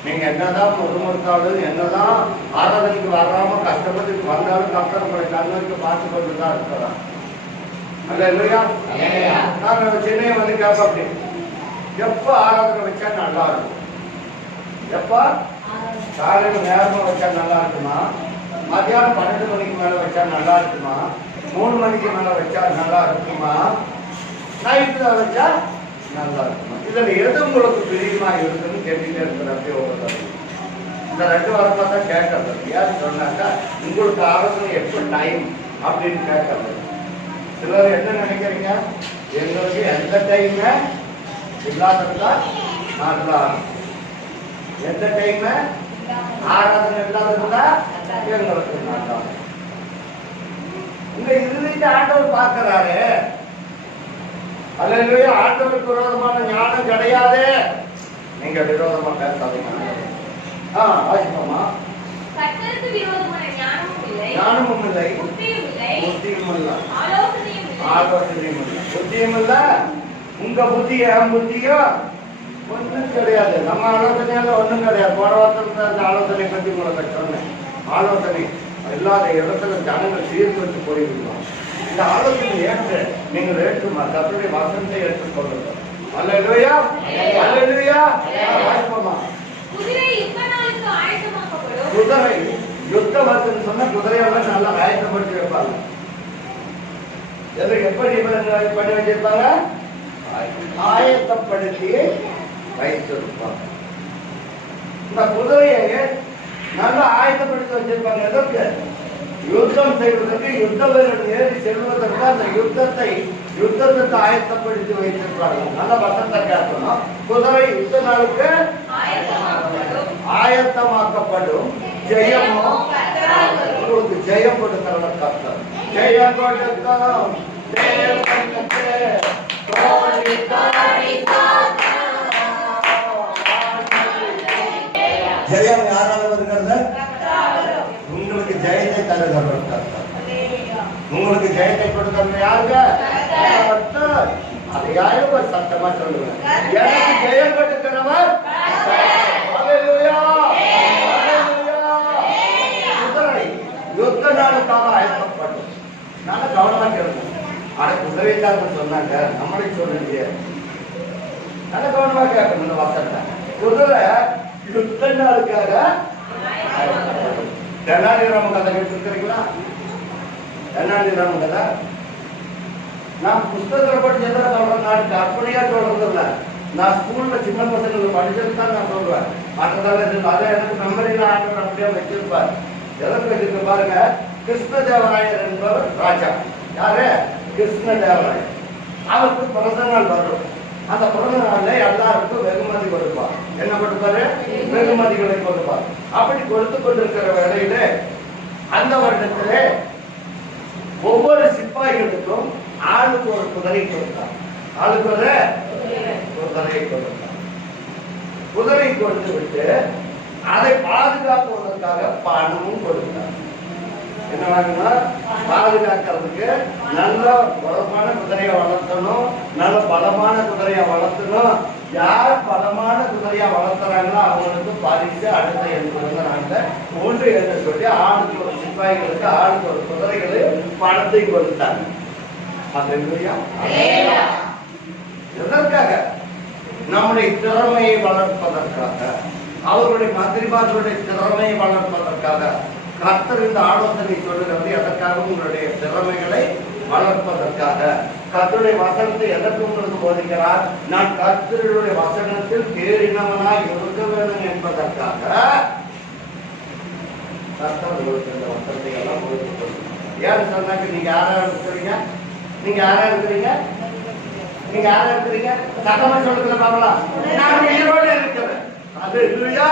நீங்க என்னதான் முறுமுறுத்தாலும், என்னதான் ஆராதனைக்கு வராம கஷ்டப்பட்டு வந்தாலும் கர்த்தர் உங்களை கண்ணுக்கு பார்த்து கொண்டுதான் இருக்கிறார். அல்லேலூயா. நாங்க சென்னையை வந்து கேட்போம், அப்படி எப்ப ஆராதனை வச்சா நல்லா இருக்கும்? எப்ப காலையில நேரமா வச்சா நல்லா இருக்குமா? மத்தியானம் 12 மணிக்கு மேல வச்சா நல்லா இருக்குமா? 3 மணிக்கு மேல வச்சா நல்லா இருக்குமா? நைட்டு வச்சா நல்லா இருக்குமா? இதுல எது உங்களுக்கு பிரியமா இருக்குன்னு கேட்டுட்டே இருக்கிற ஒவ்வொரு இந்த 2 வாரமா தான் கேட்கறது. ஏன்னு சொன்னாக்கா உங்களுக்கு ஆலோசனை எப்ப டைம் அப்படின்னு கேட்கறது. சிலர் என்ன நினைக்கிறீங்க, எங்களுக்கு எந்த டைம் இல்லாததா நல்லா, எந்த டைம் ஆராதனை இல்லாததா எங்களுக்கு நல்லா. உங்க இருந்த ஆண்டவர் பார்க்கிறாரு. அல்லேலூயா. ஆண்டவருக்கு விரோதமான ஞானம் கிடையாது. நீங்க விரோதமா பேசாதீங்க. வாசிப்போமா. கர்த்தருக்கு விரோதமான ஞானமும் இல்லை, புத்தியும் இல்லை, ஆலோசனையும் இல்லை, புத்தியும் இல்லை. உங்க புத்தி என் புத்தியோ ஒன்றும் கிடையாது. நம்ம ஆலோசனையால ஒன்றும் கிடையாது. போன வாரத்தில் அந்த ஆலோசனை பற்றி உங்களுக்கு சொன்னேன். ஆலோசனை இல்லாத இடத்துல ஜனங்கள் சீர்திருத்து போயிருக்கலாம். இந்த ஆலோசனை ஏற்று நீங்கள் ஏற்றுமா கர்த்தருடைய வசனத்தை ஏற்றுக்கொள்ளுங்கள். அல்லேலூயா. அல்லேலூயா. வாசிப்போமா. குதிரை யுத்த வசனம் சொன்னா குதிரையெல்லாம் நல்லா ஆயத்தப்படுத்தி வைப்பாங்க. எப்படி பண்ணி வச்சிருப்பாங்க? ஆயத்தப்படுத்தி வைத்திருப்பாங்க. இந்த குதிரையை நல்லா ஆயத்தப்படுத்தி வச்சிருப்பாங்க. எதற்கு? யுத்தம் செய்வதற்கு யுத்த வீரன் ஏறி செல்வதற்கு அந்த யுத்தத்துக்கு ஆயத்தப்படுத்தி வைத்திருப்பார்கள். நல்ல வசந்த கேட்கணும். குதிரை யுத்த நாளுக்கு ஆயத்தமாக்கப்படும். ஜெயமோ உங்களுக்கு ஜெயம் கொடுக்கிறவர் கர்த்தர். ஜெயம் கொடுக்கும் ஜெயம் யாரால வருகிறது? உங்களுக்கு ஜெயத்தை தருகிறவர் கர்த்தர். உங்களுக்கு ஜெயத்தை கொடுக்கிறவர் யாருங்க? அது யாரும் ஒரு சத்தமா சொல்லுவேன். எனக்கு ஜெயம் கொடுக்கிறவர் ஹல்லேலூயா, ஹல்லேலூயா. குதிரை யுத்த நாளுக்காக ஆயத்தப்படும். நல்ல கவனமா கேட்கணும். ஆனா குதிரை தான் சொன்னாங்க, நம்மளே சொல்லுங்க. நல்ல கவனமா கேட்கணும் இந்த வசனத்தை. குதிரை யுத்த நாளுக்காக தெனாலிராம கதை கேட்டுருக்கிறீங்களா? தெனாலிராம கதை நான் புஸ்தகத்தில் படிச்சு எதை சொல்றேன், நான் கற்பனையா சொல்றது இல்லை. நான் ஸ்கூல்ல சின்ன பசங்களுக்கு படிச்சது தான் நான் சொல்றேன். மற்றதால அதை எனக்கு மெமரியில ஆண்டவர் அப்படியே வச்சிருப்பார். எதற்கு வச்சிருக்க பாருங்க. கிருஷ்ணதேவராயர் என்பவர் ராஜா. யாரு? கிருஷ்ணதேவராயர். அவருக்கு பிறந்த நாள் வரும். அந்த பிறந்த நாள்ல எல்லாருக்கும் வெகுமதி கொடுப்பார். என்ன கொடுப்பாரு? வெகுமதிகளை கொடுப்பார். அப்படி கொடுத்து கொண்டிருக்கிற வேளையில அந்த வருடத்திலே ஒவ்வொரு சிப்பாய்களுக்கும் ஆளுக்கு ஒரு குதிரை கொடுத்தார். ஆளுக்கு ஒரு குதிரை கொடுத்தார். குதிரை கொடுத்து விட்டு அதை பாதுகாப்புவதற்காக பணமும் கொடுத்தார். என்ன வாங்கினா பாதுகாக்கிறதுக்கு நல்ல உரமான குதிரையை வளர்த்தணும், நல்ல பலமான குதிரையை வளர்த்தணும். யார் பலமான குதிரையா வளர்த்துறாங்களோ அவங்களுக்கு பரிசு அடுத்த 80 நாட்ல ஒன்று என்று சொல்லி ஆளுக்கு ஒரு சிப்பாய்களுக்கு ஆளுக்கு ஒரு குதிரைகளை பணத்தை கொடுத்தாங்க. எதற்காக? நம்முடைய திறமையை வளர்ப்பதற்காக, அவர்களுடைய மந்திரிமார்களுடைய திறமையை வளர்ப்பதற்காக. கர்த்தர் இந்த ஆலோசனை சொல்லுகிறது எதற்காக? உங்களுடைய திறமைகளை வளர்ப்பதற்காக. கர்த்தருடைய வசனத்தை எதற்கு உங்களுக்கு போதிக்கிறார்? நான் கர்த்தருடைய வசனத்தில் தேறினவனாய் இருக்க வேண்டும் என்பதற்காக கர்த்தர் உங்களுக்கு இந்த வசனத்தை எல்லாம் போதிக்கிறார். ஏன்னு சொன்னாங்க, நீங்க யாரா இருக்கிறீங்க? நீங்க யாரா இருக்கிறீங்க? நீங்க யாரா இருக்கிறீங்க? சத்தமா சொல்லுங்க பாக்கலாம். நான் உயிரோடு இருக்கிறேன். அல்லேலூயா.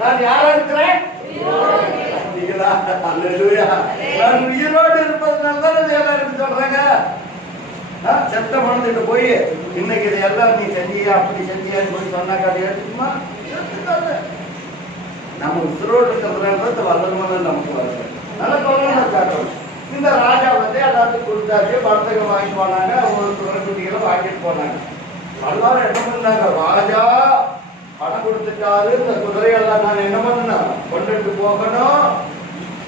நான் யாரா இருக்கிறேன்? நான் உயிரோடு இருப்பதுனால சொல்றாங்க. செத்த மனதிட்டு போய் இன்னைக்கு இதையெல்லாம் நீ செஞ்சியா அப்படி செஞ்சியான்னு போய் சொன்னாங்க. அது எடுத்துமா நம்ம உயிரோடு இருக்கிறதுனால வல்லமான நமக்கு வருது. நல்ல கவனமா காட்டணும். இந்த ராஜா வந்து எல்லாத்தையும் கொடுத்தாச்சு, வர்த்தகம் வாங்கிட்டு போனாங்க. ஒவ்வொரு குதிரைக்குட்டிகளை வாங்கிட்டு போனாங்க. எல்லாரும் என்ன பண்ணாங்க? ராஜா பணம் கொடுத்துட்டாரு, இந்த குதிரையெல்லாம் நான் என்ன பண்ணணும்? கொண்டுட்டு போகணும்.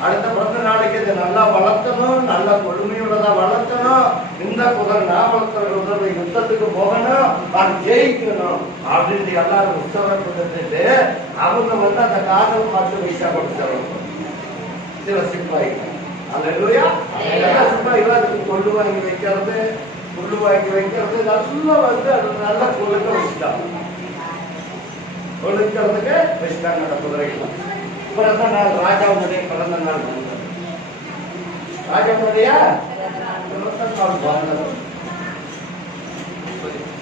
அடுத்த பிறந்த நாளைக்கு இதை நல்லா வளர்த்தணும், நல்லா கொடுமையுள்ளதா வளர்த்தணும். இந்த குதிரை நான் வளர்த்துற குதிரை யுத்தத்துக்கு போகணும், நான் ஜெயிக்கணும் அப்படின்னு எல்லாரும் உற்சவம் கொடுத்துட்டு அவங்க வந்து அந்த காதல் 10 பைசா கொடுத்துருவாங்க. சில சிப்பாய்கள் அல்லேலூயா. சிப்பாய்கள் அதுக்கு கொள்ளு வாங்கி வைக்கிறது, புல்லு வாங்கி வைக்கிறது, நல்லா வந்து அது நல்லா கொழுக்க வச்சுட்டாங்க. ஒழுக்கிறதுக்கு வச்சுட்டாங்க அந்த குதிரைகள். பிறந்த நாள் ராஜாவுடைய பிறந்த நாள் வந்தது. ராஜாவுடைய பிறந்த நாள் வந்தது.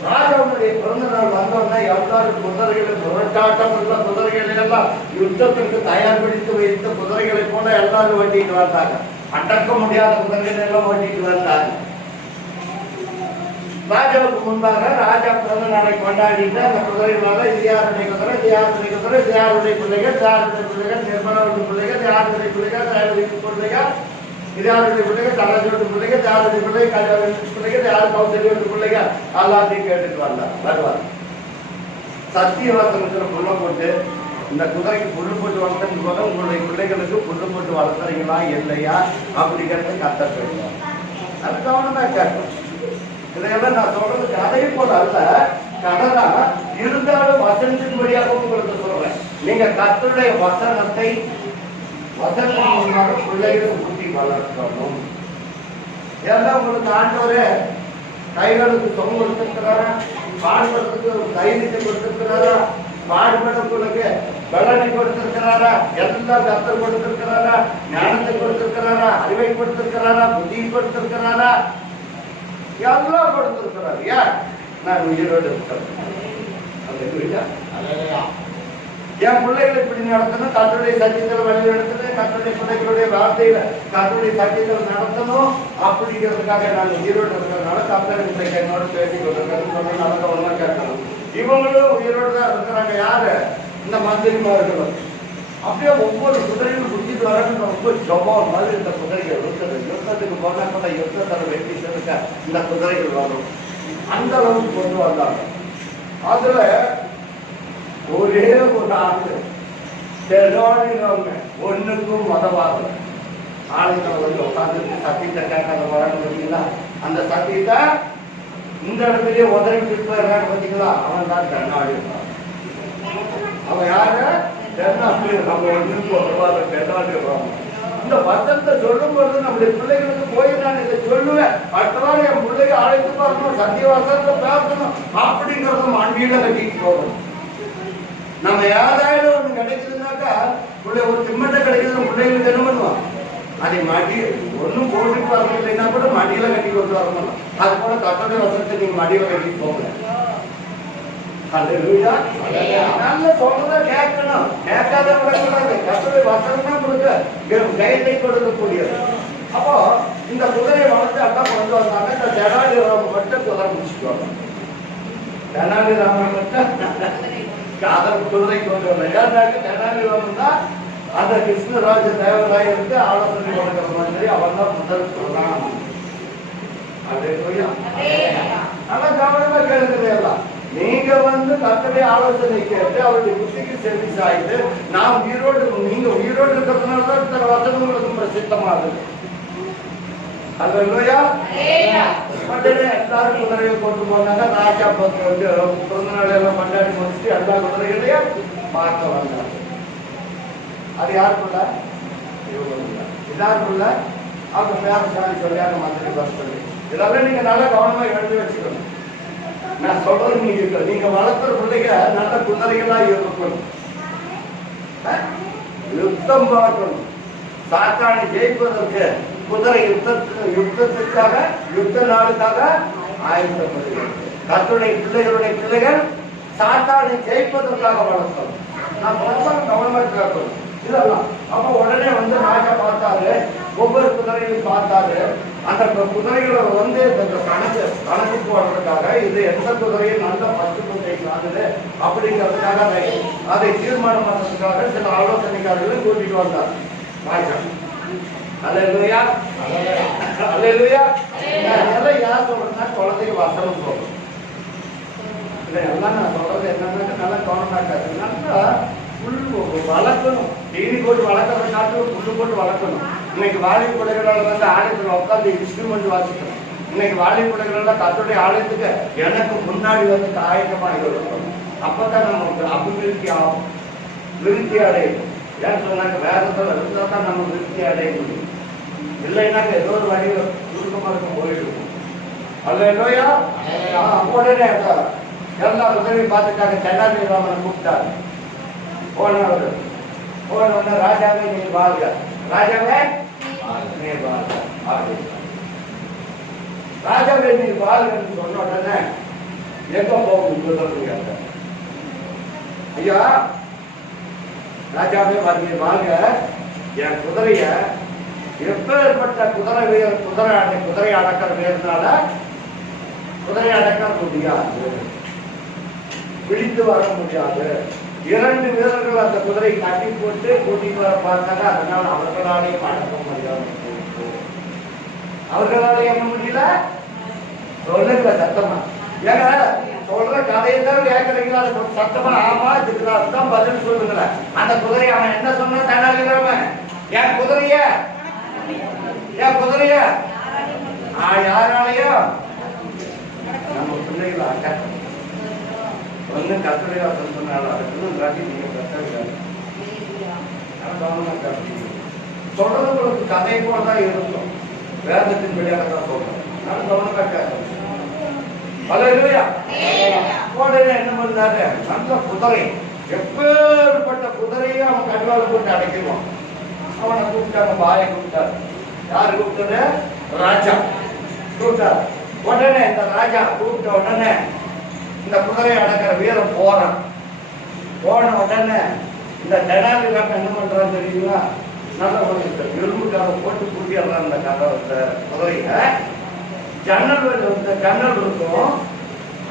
ராஜாவுடைய பிறந்த நாள் வந்தோம்னா எல்லாரும் குதிரைகளை முரட்டாட்டம் உள்ள குதிரைகளை எல்லாம் யுத்தத்திற்கு தயார்படுத்தி வைத்த குதிரைகளை போல எல்லாரும் ஓட்டிட்டு வந்தாங்க. அடக்க முடியாத குதிரைகளை எல்லாம் ஓட்டிட்டு வந்தாங்க. ராஜாவுக்கு முன்பாக ராஜா பிறந்த நாளை கொண்டாடிட்டு அந்த குதிரைகளால இது யாருடைய குதிரை, இது யாருடைய குதிரை, இது யாருடைய பிள்ளைகள், இது யாருடைய பிள்ளைகள், நிர்மலாவுடைய பிள்ளைகள், இது யாருடைய பிள்ளைகள், யாருடைய பிள்ளைகள், இது யாருடைய பிள்ளைகள், தலஜோட்டு பிள்ளைகள், யாருடைய பிள்ளைகள், கல்யாண பிள்ளைகள், யார் கௌசல்யோட்டு பிள்ளைகள், எல்லாத்தையும் கேட்டுட்டு வருவார். சத்தியவாசனத்துல புல்ல போட்டு இந்த குதிரைக்கு புல்லு போட்டு வளர்த்தது போல உங்களுடைய பிள்ளைகளுக்கு புல்லு போட்டு வளர்த்துறீங்களா இல்லையா அப்படிங்கிறது கத்தர் போயிடுவார். அது கவனமா கேட்கும். இதையெல்லாம் நான் சொல்றதுக்கு அதே போல அல்ல, கடனா இருந்தாலும் வசனத்தின் வழியாக உங்களுக்கு சொல்றேன். நீங்க கர்த்தருடைய வசனத்தை வசனத்தின் பிள்ளைகளை ஊட்டி வளர்க்கணும். எல்லாம் உங்களுக்கு ஆண்டவரே கைகளுக்கு சொம் கொடுத்திருக்கிறாரா, பாடுறதுக்கு தைரியத்தை கொடுத்திருக்கிறாரா, பாடுபடவங்களுக்கு பலனை கொடுத்திருக்கிறாரா? எல்லாம் கர்த்தர் கொடுத்திருக்கிறாரா? ஞானத்தை கொடுத்திருக்கிறாரா? அறிவை கொடுத்திருக்கிறாரா? புத்தியை கொடுத்திருக்கிறாரா? எல்லாம் கொடுத்திருக்கிறார். ஏன் நான் உயிரோடு இருக்கிறேன்? என் பிள்ளைகளை இப்படி நடத்தணும், கர்த்தருடைய சத்தியத்தில் வழி நடத்தணும், கர்த்தருடைய பிள்ளைகளுடைய வார்த்தையில கர்த்தருடைய சத்தியத்தில் நடத்தணும் அப்படிங்கிறதுக்காக நான் உயிரோடு இருக்கிறதுனால கர்த்தர் இன்றைக்கு என்னோட பேசி கொண்டிருக்கிறேன்னு சொன்ன நல்ல கவனமா கேட்கணும். இவங்களும் உயிரோடு தான் இருக்கிறாங்க. யாரு? இந்த மந்திரிமார்களும். அப்படியே ஒவ்வொரு குதிரையும் குடிச்சிட்டு வரணும். ரொம்ப ஜபம் மாதிரி இந்த குதிரைகள் இருக்குது. யுத்தத்துக்கு போனா கூட யுத்தத்தை வெற்றி செலுத்த இந்த குதிரைகள் வரும். அந்த அளவுக்கு கொண்டு வந்தாங்க. அதுல ஒரே ஒரு ஆண்டு ஒண்ணுக்கும் உதவாது ஆளுங்களை வந்து உட்காந்து சத்தியத்தை கேட்காத வராங்க பார்த்தீங்களா? அந்த சத்தியத்தை இந்த இடத்துலயே உதவிட்டு போயிடுறாங்க பார்த்தீங்களா? அவன் தான் தென்னாடி. அவன் யாரு? தென்னாடி. நம்ம ஒண்ணுக்கு உதவாத தென்னாடி வரும். இந்த வசனத்தை சொல்லும் பொழுது நம்முடைய பிள்ளைகளுக்கு போய் நான் இதை சொல்லுவேன். அடுத்தவாறு என் பிள்ளைங்க அழைத்து பார்க்கணும், சத்திய வசனத்தை பேசணும் அப்படிங்கறதும் அன்பியில கட்டிட்டு போகணும். நம்ம ஏதாவது ஒண்ணு கிடைக்குதுன்னாக்கா ஒரு திம்மட்டை கிடைக்குது பிள்ளைங்களுக்கு என்ன பண்ணுவோம்? அதை மாட்டி ஒன்னும் போட்டுட்டு வரணும் இல்லைன்னா கூட மடியில கட்டி கொண்டு வரணும். அது போல கர்த்தருடைய வசனத்தை நீங்க மடியில கட்டிட்டு போங்க. நல்ல சொல்றத கேட்கணும், கேட்காத விடக்கூடாது. கர்த்தருடைய வசனம் தான் உங்களுக்கு கைதை கொடுக்கக்கூடியது. அப்போ இந்த குதிரையை வளர்த்து அக்கா கொண்டு வந்தாங்க. இந்த தெனாலிராமன் மட்டும் குதிரை முடிச்சுட்டு தெனாலிராமன் மட்டும் அதற்கு குதிரை கொண்டு வரல. ஏன்னாக்க தெனாலிராமன் தான் அந்த கிருஷ்ணராஜ தேவராயருக்கு ஆலோசனை கொடுக்கிற மாதிரி அவன் தான் முதல் சொன்னான். அதே நல்லா கவனமா கேட்கிறது எல்லாம். நீங்க வந்து கர்த்தருடைய ஆலோசனை கேட்டு அவருடைய புத்திக்கு செவி சாய்ந்து நான் உயிரோடு நீங்க உயிரோடு இருக்கிறதுனால தான் இத்தனை வசனம் உங்களுக்கு பிரசித்தமாகுது. அல்லேலூயா. உடனே எல்லாரும் குதிரையை கொண்டு போனாங்க. ராஜா பக்கம் வந்து பிறந்த நாள் எல்லாம் கொண்டாடி முடிச்சுட்டு எல்லா குதிரைகளையும் பார்க்க வந்தாங்க. அது யாருக்குள்ள? இதாருக்குள்ள அவங்க பேரசாமி சொல்லியாங்க மந்திரி பஸ் சொல்லி. இதெல்லாம் நீங்க நல்லா கவனமா எழுதி வச்சுக்கணும். நான் சொல்றது நீங்க வளர்க்குற பிள்ளைங்க நல்ல குதிரைகளா இருக்கணும். யுத்தம் பார்க்கணும். சாத்தானை ஜெயிப்பதற்கு குதிரை யுத்தத்துக்காக யுத்த நாளுக்காக ஆயத்தப்படுகிறது. கர்த்தருடைய பிள்ளைகள் சாத்தானை ஜெயிப்பதற்காக வளர்க்கணும். நான் கவனமா கேட்கணும் இதெல்லாம். அப்ப உடனே வந்து ராஜா பார்த்தாரு, ஒவ்வொரு குதிரையும் பார்த்தாரு. அந்த குதிரைகளை வந்து கணக்கு போடுறதுக்காக இது எந்த குதிரையும் நல்ல பத்து குதிரை ஆகுது அப்படிங்கிறதுக்காக அதை தீர்மானம் பண்றதுக்காக சில ஆலோசனைக்காரர்களை கூட்டிட்டு வந்தார் ராஜா. அல்லேலூயா. அல்லேலூயா. அதெல்லாம் யார் சொல்றதுன்னா குழந்தைக்கு வசனம் போகும். இதெல்லாம் நான் சொல்றது என்னன்னா நல்லா கவனமாக்காது. நல்லா புல் வளர்க்கணும். தீனி போட்டு வளர்க்கறத காட்டும் புல்லு போட்டு வளர்க்கணும். இன்னைக்கு வாலிப பிள்ளைகளால் வந்து ஆலயத்தில் உட்காந்து இன்ஸ்ட்ருமெண்ட் வாசிக்கணும். இன்னைக்கு வாலிப பிள்ளைகளால் கர்த்தருடைய ஆலயத்துக்கு எனக்கு முன்னாடி வந்து காயகமாக இருக்கணும். அப்பதான் நமக்கு அபிவிருத்தி ஆகும், விருத்தி அடையும். ஏன்னு சொன்னாங்க வேதத்தில் இருந்தால் தான் நம்ம விருத்தி அடைய முடியும். இல்லைன்னாக்க ஏதோ ஒரு வழி சுருக்கமாக போயிடுவோம். அல்லேலூயா. உடனே எல்லா குதிரையும் பார்த்துட்டாங்க. தெனாலிராமனை கூப்பிட்டாரு. போன ராஜாவே நீ வாழ்க, ராஜாவே நீ வாழ்க. ராஜாவே நீ வாழ்கன்னு சொன்ன உடனே எங்க போகும் சொல்லுங்க? ஐயா ராஜாவே நீ வாழ்க. என் குதிரைய எப்பேற்பட்ட குதிரை வீரர் குதிரை அடக்கிற வீரனால குதிரை அடக்க முடியாது, பிடித்து வர முடியாது. 2 வீரர்கள் அந்த குதிரை கட்டி போட்டு கூட்டிட்டு வர பார்த்தாங்க. அதனால அவர்களாலேயும் அடக்க முடியாது. அவர்களாலே என்ன முடியல? சொல்லுங்க சத்தமா. ஏங்க சொல்ற கதையை தான் கேட்கறீங்களா? சத்தமா ஆமா இதுக்குதான் பதில் சொல்லுங்களேன். அந்த குதிரை அவன் என்ன சொன்னா? தெனாலிராமன் என் குதிரைய யாராலையும் நம்ம பிள்ளைகளை அடக்க ஒண்ணு கர்த்தருடைய வசனம் சொன்னால இருக்கணும், இல்லாட்டி நீங்க கர்த்தருடைய சொல்றது உங்களுக்கு கதை போலதான் இருக்கும். வேதத்தின் வழியாக தான் சொல்றேன். நான் கவனமா கேட்கறேன். அல்லேலூயா. உடனே என்ன பண்ணாரு? நல்ல குதிரை எப்பேற்பட்ட குதிரையும் அவன் கண்வால போட்டு அடைக்குவான். அவனை கூப்பிட்டாங்க, பாயை கூப்பிட்டாரு. யாரு கூப்பிட்டது? ராஜா கூப்பிட்டாரு. உடனே இந்த ராஜா கூப்பிட்ட உடனே இந்த குதிரையை அடக்கிற வீரன் போறான். போன உடனே இந்த தெனாலிராமன் என்ன பண்றான்னு தெரியுங்களா? நல்ல ஒரு எலும்புக்காக போட்டு கூட்டிடுறான் அந்த குதிரைய. ஜன்னல் ஜன்னல் இருக்கும்.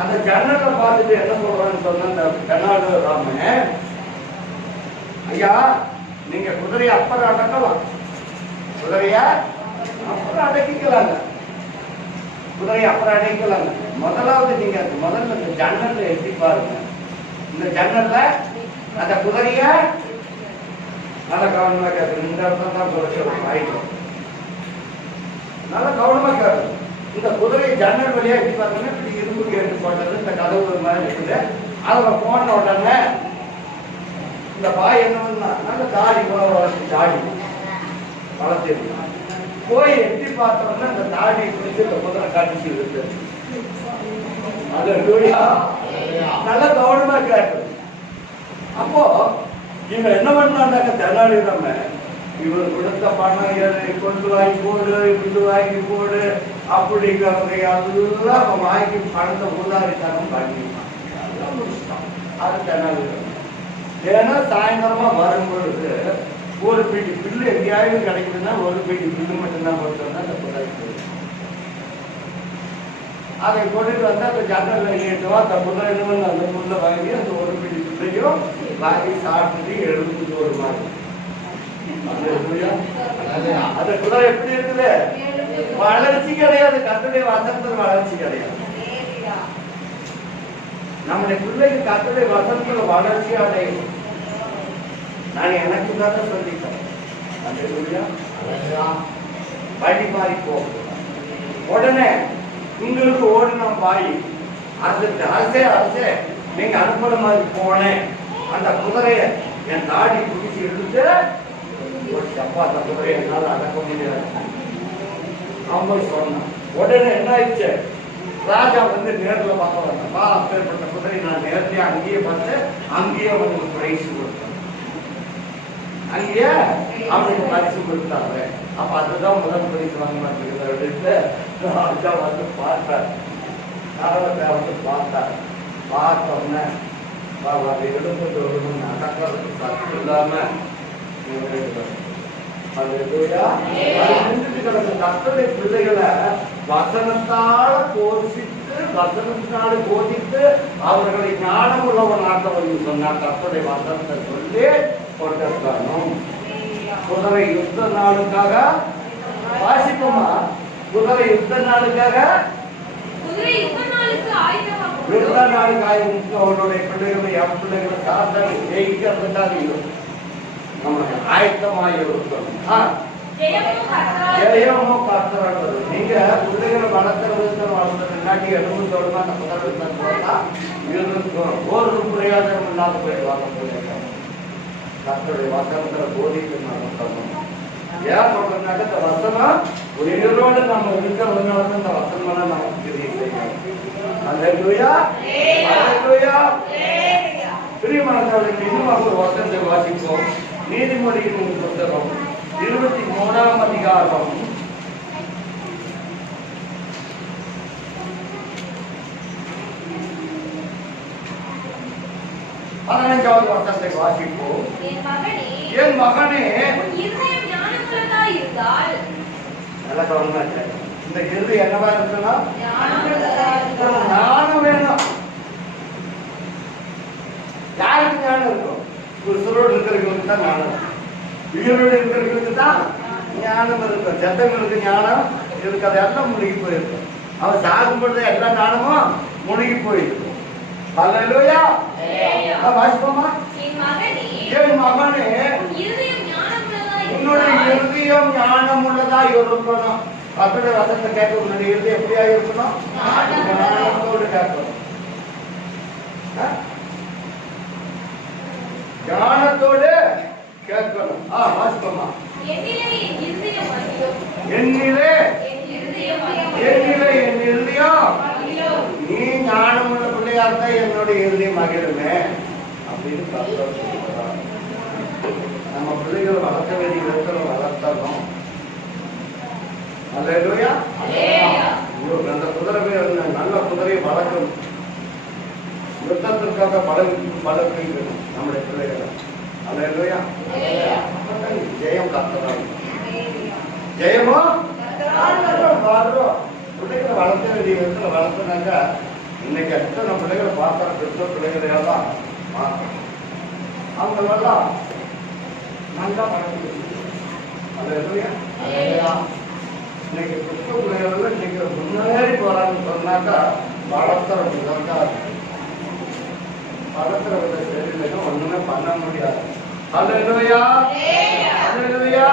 அந்த ஜன்னலை பார்த்துட்டு என்ன சொல்றான்னு சொன்ன இந்த தெனாலிராமன், ஐயா நீங்க குதிரையை அப்புறம் அடக்கலாம், குதிரைய அப்புறம் அடக்கிக்கலாங்க, குதிரையை அப்புறம் அடைக்கலாங்க. முதல்ல இந்த ஜன்னல்ல எட்டி பாருங்க. இந்த ஜன்னல்ல அந்த குதிரைய நல்ல கவனமா கேட்கணும். இந்த இடத்துல தான் குறைச்சல் ஆயிடும். நல்ல கவனமா கேட்கணும். இந்த குதிரை ஜன்னல் வழியா எட்டி பார்த்தீங்கன்னா இப்படி இரும்பு கேட்டு போட்டது இந்த கதவு மாதிரி இருக்குது. அதுல போன உடனே இந்த பாய் என்ன பண்ணா, நல்ல தாடி வளர்ச்சி, தாடி வளர்த்து போய் எட்டி பார்த்தோம்னா இந்த தாடி பிடிச்சி இந்த குதிரை காட்டிச்சு இருக்கு. நல்ல கவனமா கேட்கணும். அப்போ இவன் என்ன பண்ணாங்க, தெனாலிராமன் இவர் கொடுத்த பணம் கொண்டு வாங்கி போடு, இப்படி வாங்கி போடு அப்படிங்கிறதை எல்லாம் அவன் வாங்கி பணத்தை உதாரித்தனம் பண்ணிட்டான். எல்லாம் முடிச்சுட்டான். அது தெனாலிராமன். ஏன்னா சாயந்தரமா வரும்பொழுது ஒரு பீடி பில்லு எங்கேயாவது கிடைக்குதுன்னா ஒரு பீடி பில்லு மட்டும்தான் போட்டோம்னா அந்த குதிரை அதை கொண்டுட்டு வந்து அந்த ஜன்னல் ஏற்றுவா. அந்த குதிரை அந்த புல்ல வாங்கி அந்த ஒரு பீடி பில்லையும் வாங்கி சாப்பிட்டு எழுந்துட்டு ஒரு மாதிரி. அந்த குதிரை எப்படி இருக்குது? வளர்ச்சி கிடையாது. கர்த்தருடைய வசனத்துல வளர்ச்சி கிடையாது. நம்முடைய பிள்ளைக்கு கர்த்தருடைய வசனத்துல வளர்ச்சி அடையும். நான் எனக்கு தான் சொல்லிட்டேன். வழி மாறி போகும். உடனே உங்களுக்கு ஓடின பாய் அரசு அரசே அரசே நீங்க அனுப்புற மாதிரி போனேன். அந்த குதிரைய என் தாடி பிடிச்சி எடுத்து அப்பா அந்த குதிரையை என்னால அடக்க முடியாது அவன் சொன்னான். உடனே என்ன ஆயிடுச்சு, ராஜா வந்து நேரில் பார்க்க வந்தப்பா அப்பேற்பட்ட குதிரை நான் நேரத்தையே அங்கேயே பார்த்து அங்கேயே அவனுக்கு பிரைஸ் கொடுத்தேன். அங்கேயே அவனுக்கு பரிசு கொடுத்தாங்க. அப்ப அதுதான் முதல் பரிசு வாங்க மாட்டேங்குது. ராஜா வந்து பார்த்தார், வந்து பார்த்தார். பார்த்தோன்னே எடுத்து அடக்கிறதுக்கு சத்து இல்லாம கர்த்தருடைய பிள்ளைகளை வசனத்தால போஷித்து வசனத்தினால போதித்து அவர்களை ஞானம் உள்ளவனாக சொன்னார். கர்த்தருடைய வசனத்தை சொல்லி கொண்டிருக்கணும். குதிரை யுத்த நாளுக்காக வாசிப்போமா? குதிரை யுத்த நாளுக்காக யுத்த நாளுக்காக அவனுடைய பிள்ளைகளை என் பிள்ளைகளை சாத்தனை ஜெயிக்கிறதுக்காக நமக்கு ஆயத்தமாக இருக்கணும். ஜெயமும் கர்த்தரானது. நீங்க பிள்ளைகளை வளர்த்துறதுக்கு வளர்த்துறதுக்காட்டி எலும்பு தொடர்ந்து அந்த புதர் ஒரு பிரயோஜனம் இல்லாத போயிடுவாங்க. கர்த்தருடைய வசனத்துல போதிக்கு நம்ம சொல்லணும். ஏன் சொல்றதுனாக்க இந்த வசனம் உயிரோடு நம்ம இருக்கிறதுனால இந்த வசனம் நமக்கு தெரிய செய்யணும். அல்லேலூயா அல்லேலூயா. பிரியமானவர்களே, இன்னும் ஒரு வசனத்தை வாசிப்போம். நீதிமொழியின் புத்தகம் 23ஆம் அதிகாரம் 15வது வசனத்தை வாசிப்போம். என் மகனே நல்ல கவனமா இந்த இறுதி என்னவா இருக்கணும்? ஞானம் வேணும். யாருக்கு ஞானம் இருக்கும்? உயிரோடு இருக்கிறவங்களுக்கு தான் ஞானம். உயிரோடு இருக்கிறவங்களுக்கு தான் ஞானம் இருக்கும். ஜத்தங்களுக்கு ஞானம் இருக்கு. அதெல்லாம் முழுகி போயிருக்கும். அவன் சாகும் பொழுது எல்லா ஞானமும் முழுகி போயிருக்கும். அல்லேலூயா. வாசிப்போமா? என் மகனே உன்னுடைய இருதயம் ஞானம் உள்ளதா இருக்கணும். கர்த்தருடைய வசனத்தை கேட்க உன்னுடைய இருதயம் எப்படியா இருக்கணும்? ஞானத்தோடு கேட்கணும். ஞானத்தோடு கேட்கணும். வாசிப்போமா? என்னிலே என் இருதயம் நீ ஞானம் உள்ள பிள்ளையா இருந்தா என்னுடைய இருதயம் மகிழுமே. அப்படின்னு கர்த்தர் சொல்கிறார். நம்ம பிள்ளைகள் வளர்க்க வேண்டிய விதத்துல வளர்த்தணும். அல்லேலூயா. அந்த குதிரை நல்ல குதிரையை வளர்க்கணும். யுத்தத்திற்காக வளர்க்கணும் நம்முடைய பிள்ளைகளை. அல்லேலூயா. ஜெயம் கர்த்தரால். ஜெயமோ பிள்ளைகளை வளர்க்க வேண்டிய விதத்துல வளர்த்துனாக்கா இன்னைக்கு எத்தனை பிள்ளைகளை பார்க்கிற கிறிஸ்தவ பிள்ளைகளையால் தான் பார்க்கணும். அவங்களெல்லாம் நல்லா வளர்க்க. அல்லேலூயா. இன்னைக்கு கிறிஸ்தவ பிள்ளைகள் இன்னைக்கு முன்னேறி போறாங்கன்னு சொன்னாக்கா வளர்த்துற விதம் வளர்த்துற வித சரியில்லைன்னா ஒண்ணுமே பண்ண முடியாது. அல்லேலூயா. அல்லேலூயா.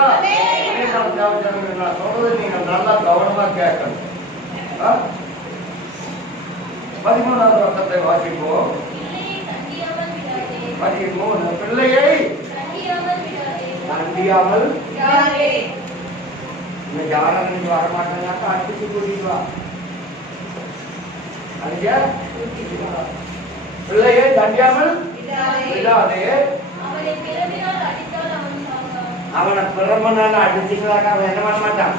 நான் சொல்றது நீங்க நல்லா கவனமா கேட்கணும். 13வது வசனத்தை வாசிப்போம். 13 பிள்ளையை தண்டியாமல் இன்னைக்கு ஆனந்தம் வர மாட்டேன்னாக்கா அடிச்சு கூட்டிட்டு வா. பிள்ளையை தண்டியாமல் விடாதே. அவனை பிறமனால அடிச்சுக்கலாக்கா அவன் என்ன பண்ண மாட்டான்.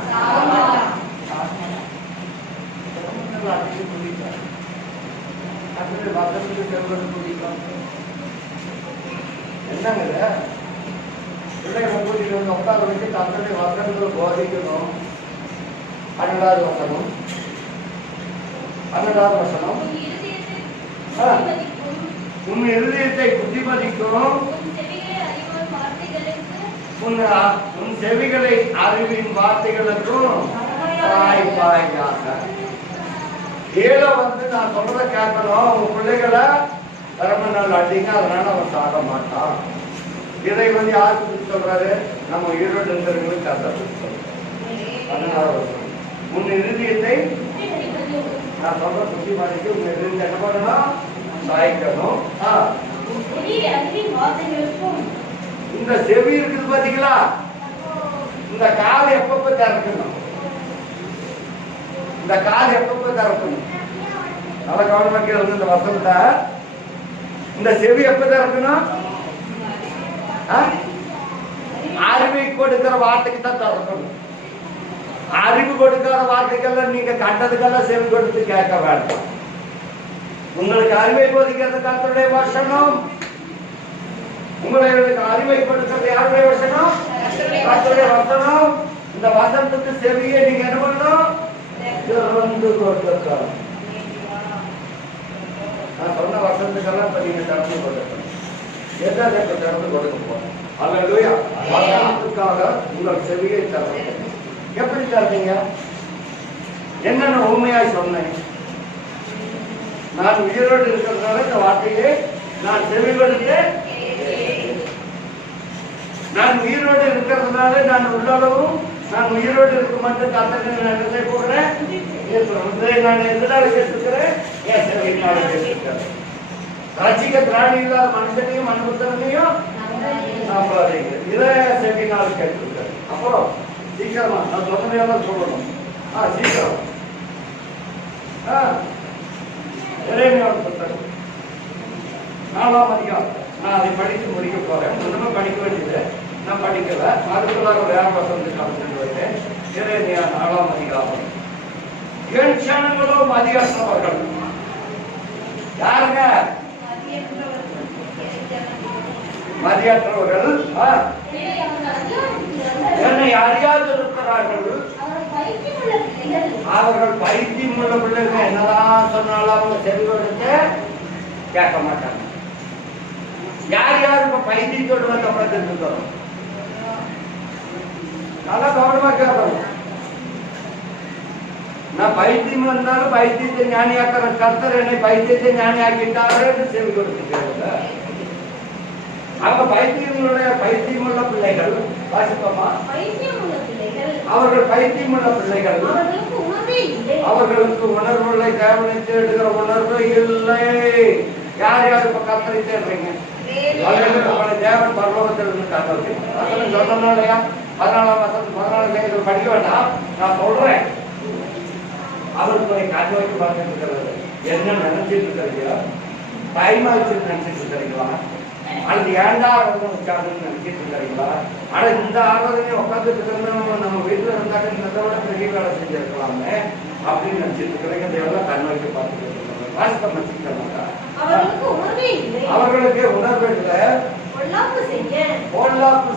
அடிச்சு குடிப்பான். அப்படி வசனத்துக்கு செல்வது குடிப்பான். என்னங்க பிள்ளைகளை கூட்டிட்டு வந்து உட்கார வச்சு தன்னுடைய வசனங்களை போதிக்கணும். 12வது வசனம். 12வது வசனம். உன் இருதயத்தை புத்திமதிக்கும் உன் செவிகளை அறிவின் வார்த்தைகளுக்கும் வாய்ப்பாயாக. ஏதோ நான் சொல்றத கேட்கணும். உங்க பிள்ளைகளை பரம நாள் அடிங்க, அதனால அவன் சாக மாட்டான். இதை யாருக்கு சொல்றாரு? நம்ம ஈரோடு இருக்கிறவங்களுக்கு கர்த்தர் சொல்றாரு. 12வது வசனம். உன் இருதயத்தை நான் சொல்ற புத்திமதிக்கு உங்க இருதயத்தை என்ன பண்ணணும்? சாய்க்கணும். இந்த செவி இருக்குது பாத்தீங்களா? இந்த கால் எப்பப்ப திறக்கணும்? இந்த கால் எப்பப்ப திறக்கணும்? நல்ல கவனமா கேளுங்க இந்த வசனத்தை. இந்த செவி எப்ப திறக்கணும்? அறிவை கொடுக்கிற வார்த்தைக்கு தான் திறக்கணும். அறிவு கொடுக்கிற வார்த்தைக்கெல்லாம் நீங்க கண்டதுக்கெல்லாம் செவி கொடுத்து கேட்க வேண்டாம். உங்களுக்கு அறிவை போதிக்கிறது கர்த்தருடைய வசனம். உங்களுக்கு அறிவை கொடுக்கிறது யாருடைய வசனம்? கர்த்தருடைய வசனம். இந்த வசனத்துக்கு செவியை நீங்க என்ன பண்ணணும்? திறந்து கொடுக்கணும். நான் சொன்ன வசனத்துக்கெல்லாம் இப்ப நீங்க திறந்து கொடுக்கணும். எதை திறந்து கொடுக்க போறோம்? அல்லேலூயா. வசனத்துக்காக உங்கள் செவியை திறந்து. எப்படி திறந்தீங்க? என்னென்ன உண்மையாய் சொன்னேன்? நான் உயிரோடு இருக்கிறதுனால இந்த வார்த்தையை நான் செவி கொடுத்து, நான் உயிரோடு இருக்கிறதுனால நான் உள்ளளவும் நான் உயிரோடு இருக்க மட்டும் கர்த்தருக்கு நான் என்ன போடுறேன்? நான் எதனால கேட்டுக்கிறேன்? என் செவியினால கேட்டுக்கிறேன். ரட்சிக்க திராணி இல்லாத மனுஷனையும் மனுபுத்தனையும் நம்பாதீங்க. இதை செவியினால் கேட்டுக்கிறேன். அப்புறம் சீக்கிரமா நான் சொன்னதையெல்லாம் சொல்லணும். சீக்கிரம். புத்தகம் 4ஆம் அதிகாரம். நான் அதை படித்து முடிக்க போறேன். ஒண்ணுமே படிக்க வேண்டியது நான் படிக்கல. அதுக்குள்ளாக வேற வசனத்துக்கு வைத்தேன். 4ஆம் அதிகாரம். என் சனங்களும் அதிகாரவர்கள் யாருங்க? மதியற்றவர்கள், என்னை அறியாது இருக்கிறார்கள். அவர்கள் பைத்தியம் உள்ள பிள்ளைங்க. என்னதான் சொன்னாலும் அவங்க செவி கொடுத்து கேட்க மாட்டாங்க. யார் யார் இப்ப பைத்தியத்தோடு வந்து உட்கார்ந்துட்டு இருக்கிறோம்? நல்லா கவனமா கேட்கணும். நான் பைத்தியம் வந்தாலும் பைத்தியத்தை ஞானியாக்கிற கர்த்தர் என்னை பைத்தியத்தை ஞானியாக்கிட்டாரு செவி கொடுத்துட்டாங்க. அவங்க பைத்தியமுள்ள பிள்ளைகள். வாசிப்போமா? அவர்கள் பைத்தியமுள்ள பிள்ளைகள். அவர்களுக்கு உணர்வுகளை தேவனை தேடுகிற உணர்வு இல்லை. யார் யார் இப்ப கர்த்தரை தேடுறீங்க? தேவன் பரலோகத்தில் சொன்னாலயா 14ஆம் வசனம் 14 படிக்க வேண்டாம். நான் சொல்றேன். அவருக்கு கண் வைத்து பார்த்துட்டு இருக்கிறது என்ன நினைச்சிட்டு இருக்கிறீங்களா? டைம் ஆச்சு நினைச்சிட்டு இருக்கிறீங்களா? அது ஏண்டா வச்சாங்கன்னு நினைச்சிட்டு இருக்காங்களா? ஆனா இந்த ஆராதனை உட்காந்துட்டு இருக்கிற நம்ம வீட்டுல இருந்தாக்க இந்த விட பெரிய வேலை செஞ்சிருக்கலாமே அப்படின்னு நினைச்சிட்டு இருக்கிறீங்க. இதெல்லாம் கண் வைக்க பார்த்துட்டு இருக்காங்க. வாசிக்க மச்சிட்டாங்க. அவர்களுக்கு உணர்வு இல்லை. பொல்லாப்பு செய்ய பொல்லாப்பு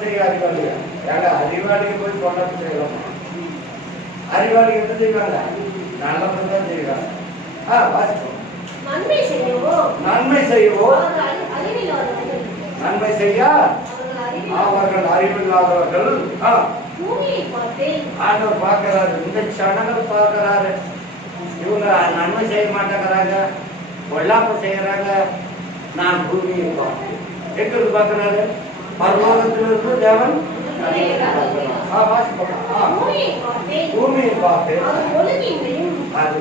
செய்ய அறிவாளியா? ஏங்க அறிவாளிக்கு போய் பொல்லாப்பு செய்யலாமா? அறிவாளி என்ன செய்வாங்க? நல்லதான் செய்வாங்க. வாசிப்போம். நன்மை செய்யவோ நன்மை செய்ய அவர்கள் அறிவில்லாதவர்கள். ஆண்டவர் பார்க்கிறாரு, இந்த சடங்கள் பார்க்கிறாரு. இவங்க நன்மை செய்ய மாட்டேங்கிறாங்க, பொல்லாப்பு செய்யறாங்க. நான் பூமியை பார்த்தேன். எங்களுக்கு பார்க்கிறாரு, பரலோகத்திலிருந்து தேவன் பூமியை பார்த்தேன். அது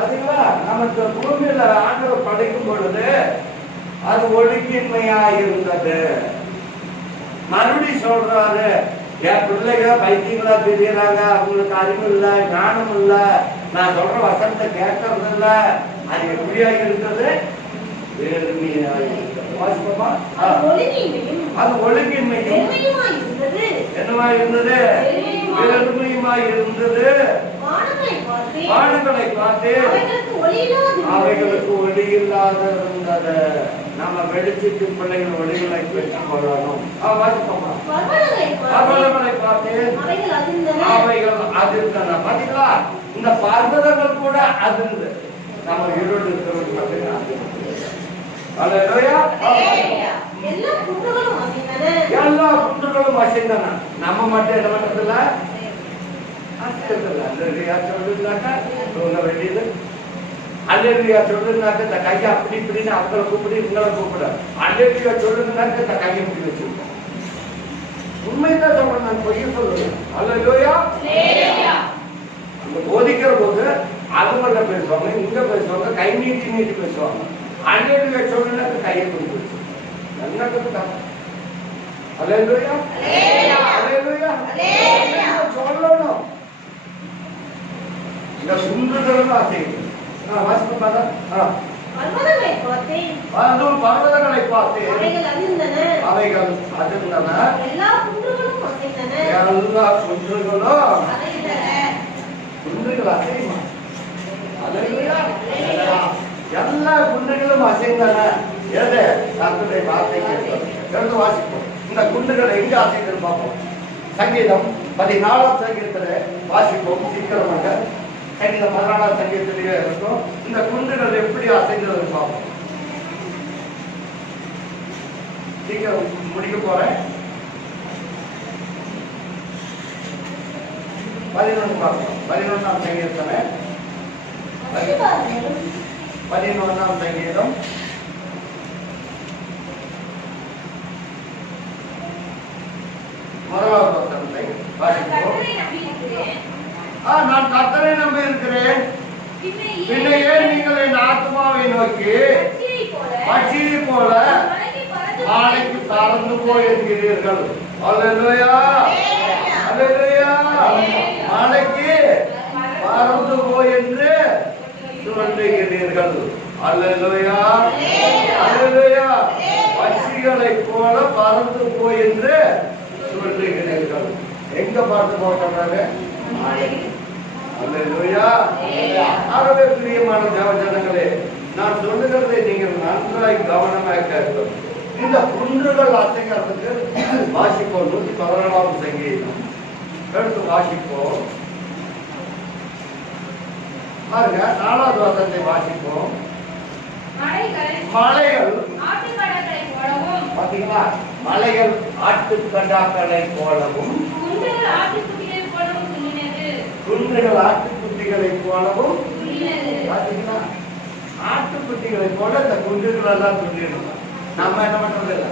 அதுங்களா நமக்கு பூமியில ஆண்டவர் படைக்கும் பொழுது அது ஒழுங்கின்மையா இருந்தது. மறுபடி சொல்றாரு, என் பிள்ளைங்க பைத்தியங்களா தெரியறாங்க, அவங்களுக்கு அறிவு இல்ல, ஞானம் இல்ல, நான் சொல்ற வசனத்தை கேட்கறது இல்ல. அது எப்படியா இருந்தது? அது ஒழுங்கின்மையும் என்னவா இருந்தது? பெருமையுமா இருந்தது. வானங்களை பார்த்து அவைகளுக்கு ஒளி இல்லாத இருந்தது. நம்ம வெளிச்சத்து பிள்ளைகள் ஒளிகளை பெற்றுக் கொள்ளணும். பர்வதங்களை பார்த்து அவைகள் அதிர்ந்தன. பாத்தீங்களா, இந்த பர்வதங்கள் கூட அதிர்ந்து நம்ம இருள் இருக்கிறது. எல்லா குன்றுகளும் அசைந்தன. நம்ம மட்டும் என்ன பண்றதில்ல? சொல்ல வேண்டியது அல்லேலூயா சொல்லுனாக்க இந்த கையை அப்படி இப்படின்னு அவங்களை கூப்பிடு இவங்களை கூப்பிட. அல்லேலூயா சொல்லுனாக்க இந்த கையை இப்படி வச்சிருக்கோம். உண்மைதான் சொல்றேன், நான் பொய்ய சொல்லுவேன். அல்லேலூயா போதிக்கிற போது அவங்கள பேசுவாங்க, இங்க பேசுவாங்க, கை நீட்டி நீட்டி பேசுவாங்க. அல்லேலூயா சொல்லுனாக்க கையை கொடுத்து என்ன அல்லேலூயா அல்லேலூயா சொல்லணும். இந்த குன்றுகளும் அசையும். வாசிப்பு பார்த்தா பர்வதங்களை பார்த்தேன், அவைகள் அதிர்ந்தன. எல்லா குன்றுகளும் குன்றுகள் அசையுமா? எல்லா குன்றுகளும் அசைந்தன. எது? கர்த்தருடைய வார்த்தை கேட்பது. வாசிப்போம். இந்த குன்றுகள் எங்க அசைந்தது பார்ப்போம். சங்கீதம் 14 சங்கீதத்துல வாசிப்போம். சீக்கிரமாக சங்கீதம் 14 சங்கீதத்திலேயே இருக்கும். இந்த குன்றுகள் எப்படி அசைந்தது பார்ப்போம். சீக்கிரம் முடிக்க போறேன். 11 பார்ப்போம். 11ஆம் சங்கீதத்துல 11ஆம் சங்கீதம் முதலாவது வசனத்தை வாசிப்போம். நான் கர்த்தரை நம்பி இருக்கிறேன், பின்னையே நீங்கள் என் ஆத்மாவை நோக்கி பட்சியை போல நாளைக்கு பறந்து போய் என்கிறீர்கள். அல்லேலூயா அல்லேலூயா. நாளைக்கு பறந்து போய் என்று சொல்லுகிறீர்கள். அல்லேலூயா அல்லேலூயா. பட்சிகளை போல பறந்து போய் என்று சொல்லுகிறீர்கள். எங்க பார்த்து போட்டாங்க? அல்லேலூயா. ஆகவே பிரியமான தேவஜனங்களே, நான் சொல்லுகிறதை நீங்கள் நன்றாய் கவனமாக கேட்கும். இந்த குன்றுகள் அசைக்கிறதுக்கு வாசிப்போம். 114ஆம் சங்கீதம் எடுத்து வாசிப்போம். பாருங்க, 4வது வசனத்தை வாசிப்போம். மலைகள் பாத்தீங்களா? மலைகள் ஆட்டுக்கடாக்களை போலவும் குன்றுகள் ஆட்டுக்குட்டிகளை போலவும். பாத்தீங்களா? ஆட்டுக்குட்டிகளை போல இந்த குன்றுகள் எல்லாம் துள்ளிடும். நம்ம என்ன பண்றது இல்ல,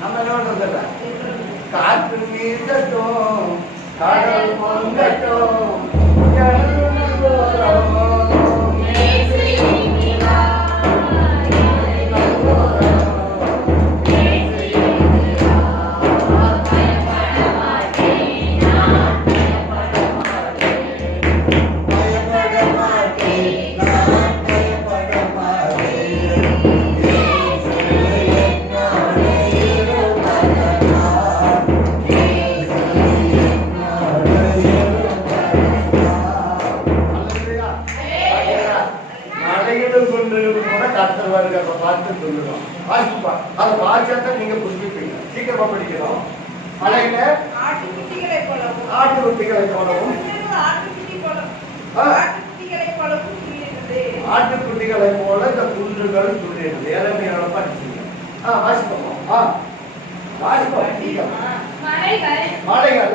நம்ம என்ன பண்றது இல்ல. காற்று வீசட்டும், கடல் பொங்கட்டும், ஆட்டுக்குட்டிகளை போலவும் ஆட்டுக்குட்டிகளை போல இந்த குன்றுகள் துள்ளியது. ஏழமையோட படிச்சீங்க. வாசிப்போம். வாசிப்போம். மலைகள்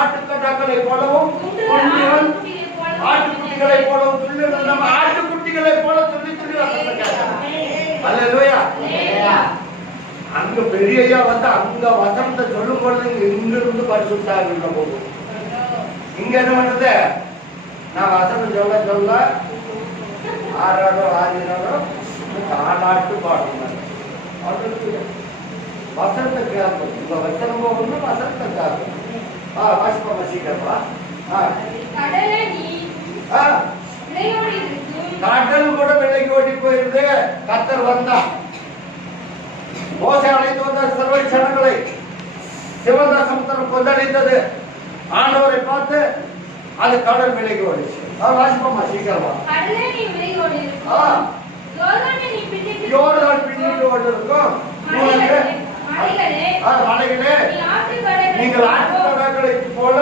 ஆட்டுக்கடாக்களை போலவும் குன்றுகள் ஆட்டுக்குட்டிகளை போலவும் துள்ளியது. நம்ம ஆட்டுக்குட்டிகளை போல துள்ளி துள்ளி வசனத்தை கேட்கணும். அல்லேலூயா. அங்க பெரியய்யா வந்து அங்க வசனத்தை சொல்லும் பொழுது இங்க இருந்து பரிசுத்தாவில போகும். இங்க என்ன பண்றது? நான் வசனம் சொல்ல சொல்ல ஆறாரோ ஆறாரோ தாளாட்டு பாடணும். வசனத்தை கேட்கும். உங்க வசனம் போகணும், வசனத்தை கேட்கும். வாசிப்பா வசிக்கப்பா. கடல் கூட விலைக்கு ஓடி போயிருந்து. கர்த்தர் வந்தா மோசே அழைத்து வந்த சர்வ ஜனங்களை சிவந்த சமுத்திரம் கொந்தளித்தது. ஆண்டவரை பார்த்து அது கடல் விலைக்கு ஓடிச்சு. வாசிப்போமா சீக்கிரமா. யோர்தான் பின்னிட்டு ஓடிருக்கும். மலைகளே நீங்கள் ஆட்டுக்கடாக்களை போல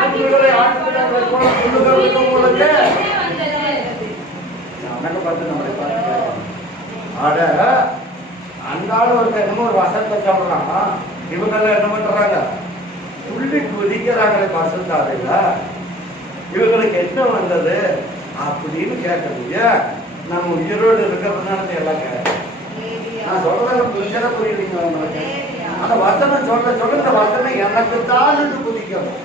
ஆட்டுக்கடாக்களை போல புல்லுகளுக்கு உங்களுக்கு பார்த்து நம்மளை பார்த்து ஆட அந்தாலும் ஒரு என்னமோ ஒரு வசனத்தை சொல்றான். இவங்கெல்லாம் என்ன பண்றாங்க? துள்ளி குதிக்கிறாங்களே வசந்தாரையில. இவங்களுக்கு என்ன வந்தது அப்படின்னு கேட்கறீங்க. நம்ம உயிரோடு இருக்கிறதுனால எல்லாம் கேட்க. நான் சொல்றத புரிஞ்சா புரியுறீங்க உங்களுக்கு. அந்த வசனம் சொல்ல சொல்ல இந்த வசனம் எனக்கு தான் குதிக்கணும்.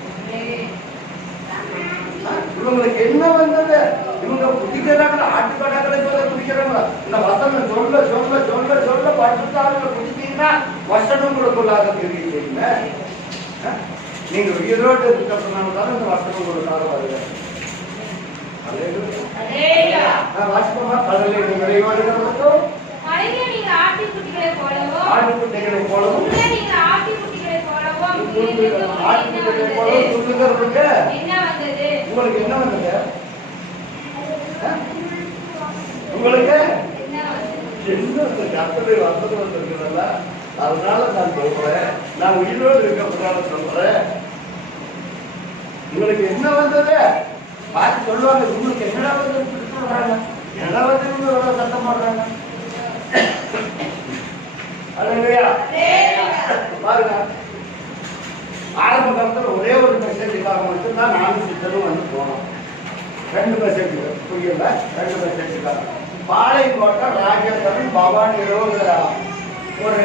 இவங்களுக்கு என்ன வந்தது? இவங்க குதிக்கிறாங்களா? ஆட்டுக்கடாக்களை சொல்ல குதிக்கிறாங்களா? இந்த வசனம் சொல்ல சொல்ல சொல்ல சொல்ல பரிசுத்தாவில குதிச்சீங்கன்னா வசனம் உங்களுக்குள்ளாக தெரிவிச்சீங்க. நீங்க உயிரோடு இருக்கிறதுனால தான் இந்த வசனம் உங்களுக்காக வருது. வாசிப்போமா. கடலை விளையோடு ஆட்டுக்குட்டிகளை போலவும் ஆட்டுக்குட்டிகளை போலவும் துள்ளுகிறதுக்கு உங்களுக்கு என்ன வந்தது? உங்களுக்கு கர்த்தரை வசதி வந்திருக்கிறதல்ல, அதனால நான் சொல்றேன். நான் உயிரோடு இருக்கிறதுனால சொல்றேன். உங்களுக்கு என்ன வந்தது பார்த்து சொல்லுவாங்க. உங்களுக்கு என்னடா வந்து சொல்றாங்க, என்ன வந்து இவங்க சத்தம் போடுறாங்க. பாருங்க, ஆரம்ப காலத்துல ஒரே ஒரு மெசேஜுக்காக மட்டும்தான் நானும் சித்தரும் வந்து போனோம். 2 மெசேஜ் புரியல. 2 மெசேஜுக்காக பாளையங்கோட்டை ராஜேந்திரன் பவானி ஒரு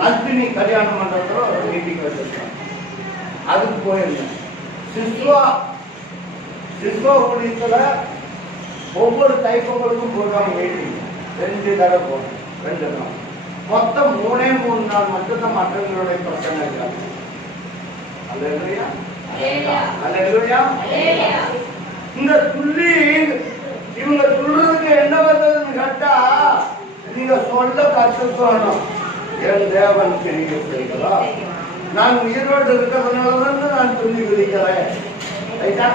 நந்தினி கல்யாண மண்டபத்துல ஒரு மீட்டிங் வச்சிருக்கோம். அதுக்கு போயிருந்தேன். சிஸ்வா ஊழியத்துல ஒவ்வொரு தைப்பொங்கலுக்கும் ப்ரோக்ராம் மீட்டிங் 2 தடவை போனோம். 2 நாள் மொத்தம் 3 நாள் மட்டும்தான் மற்றவங்களுடைய பிரச்சனை இருக்காது. அல்லேலூயா. அல்லேலூயா. இந்த துள்ளி இவங்க துள்ளுறதுக்கு என்ன வந்ததுன்னு கேட்டா நீங்க சொல்ல கற்றுக்கணும். என் தேவன் தெரிய செய்கிறோம். நான் உயிரோடு இருக்கிறதுனால நான் துள்ளி குதிக்கிறேன். ரைட்டா?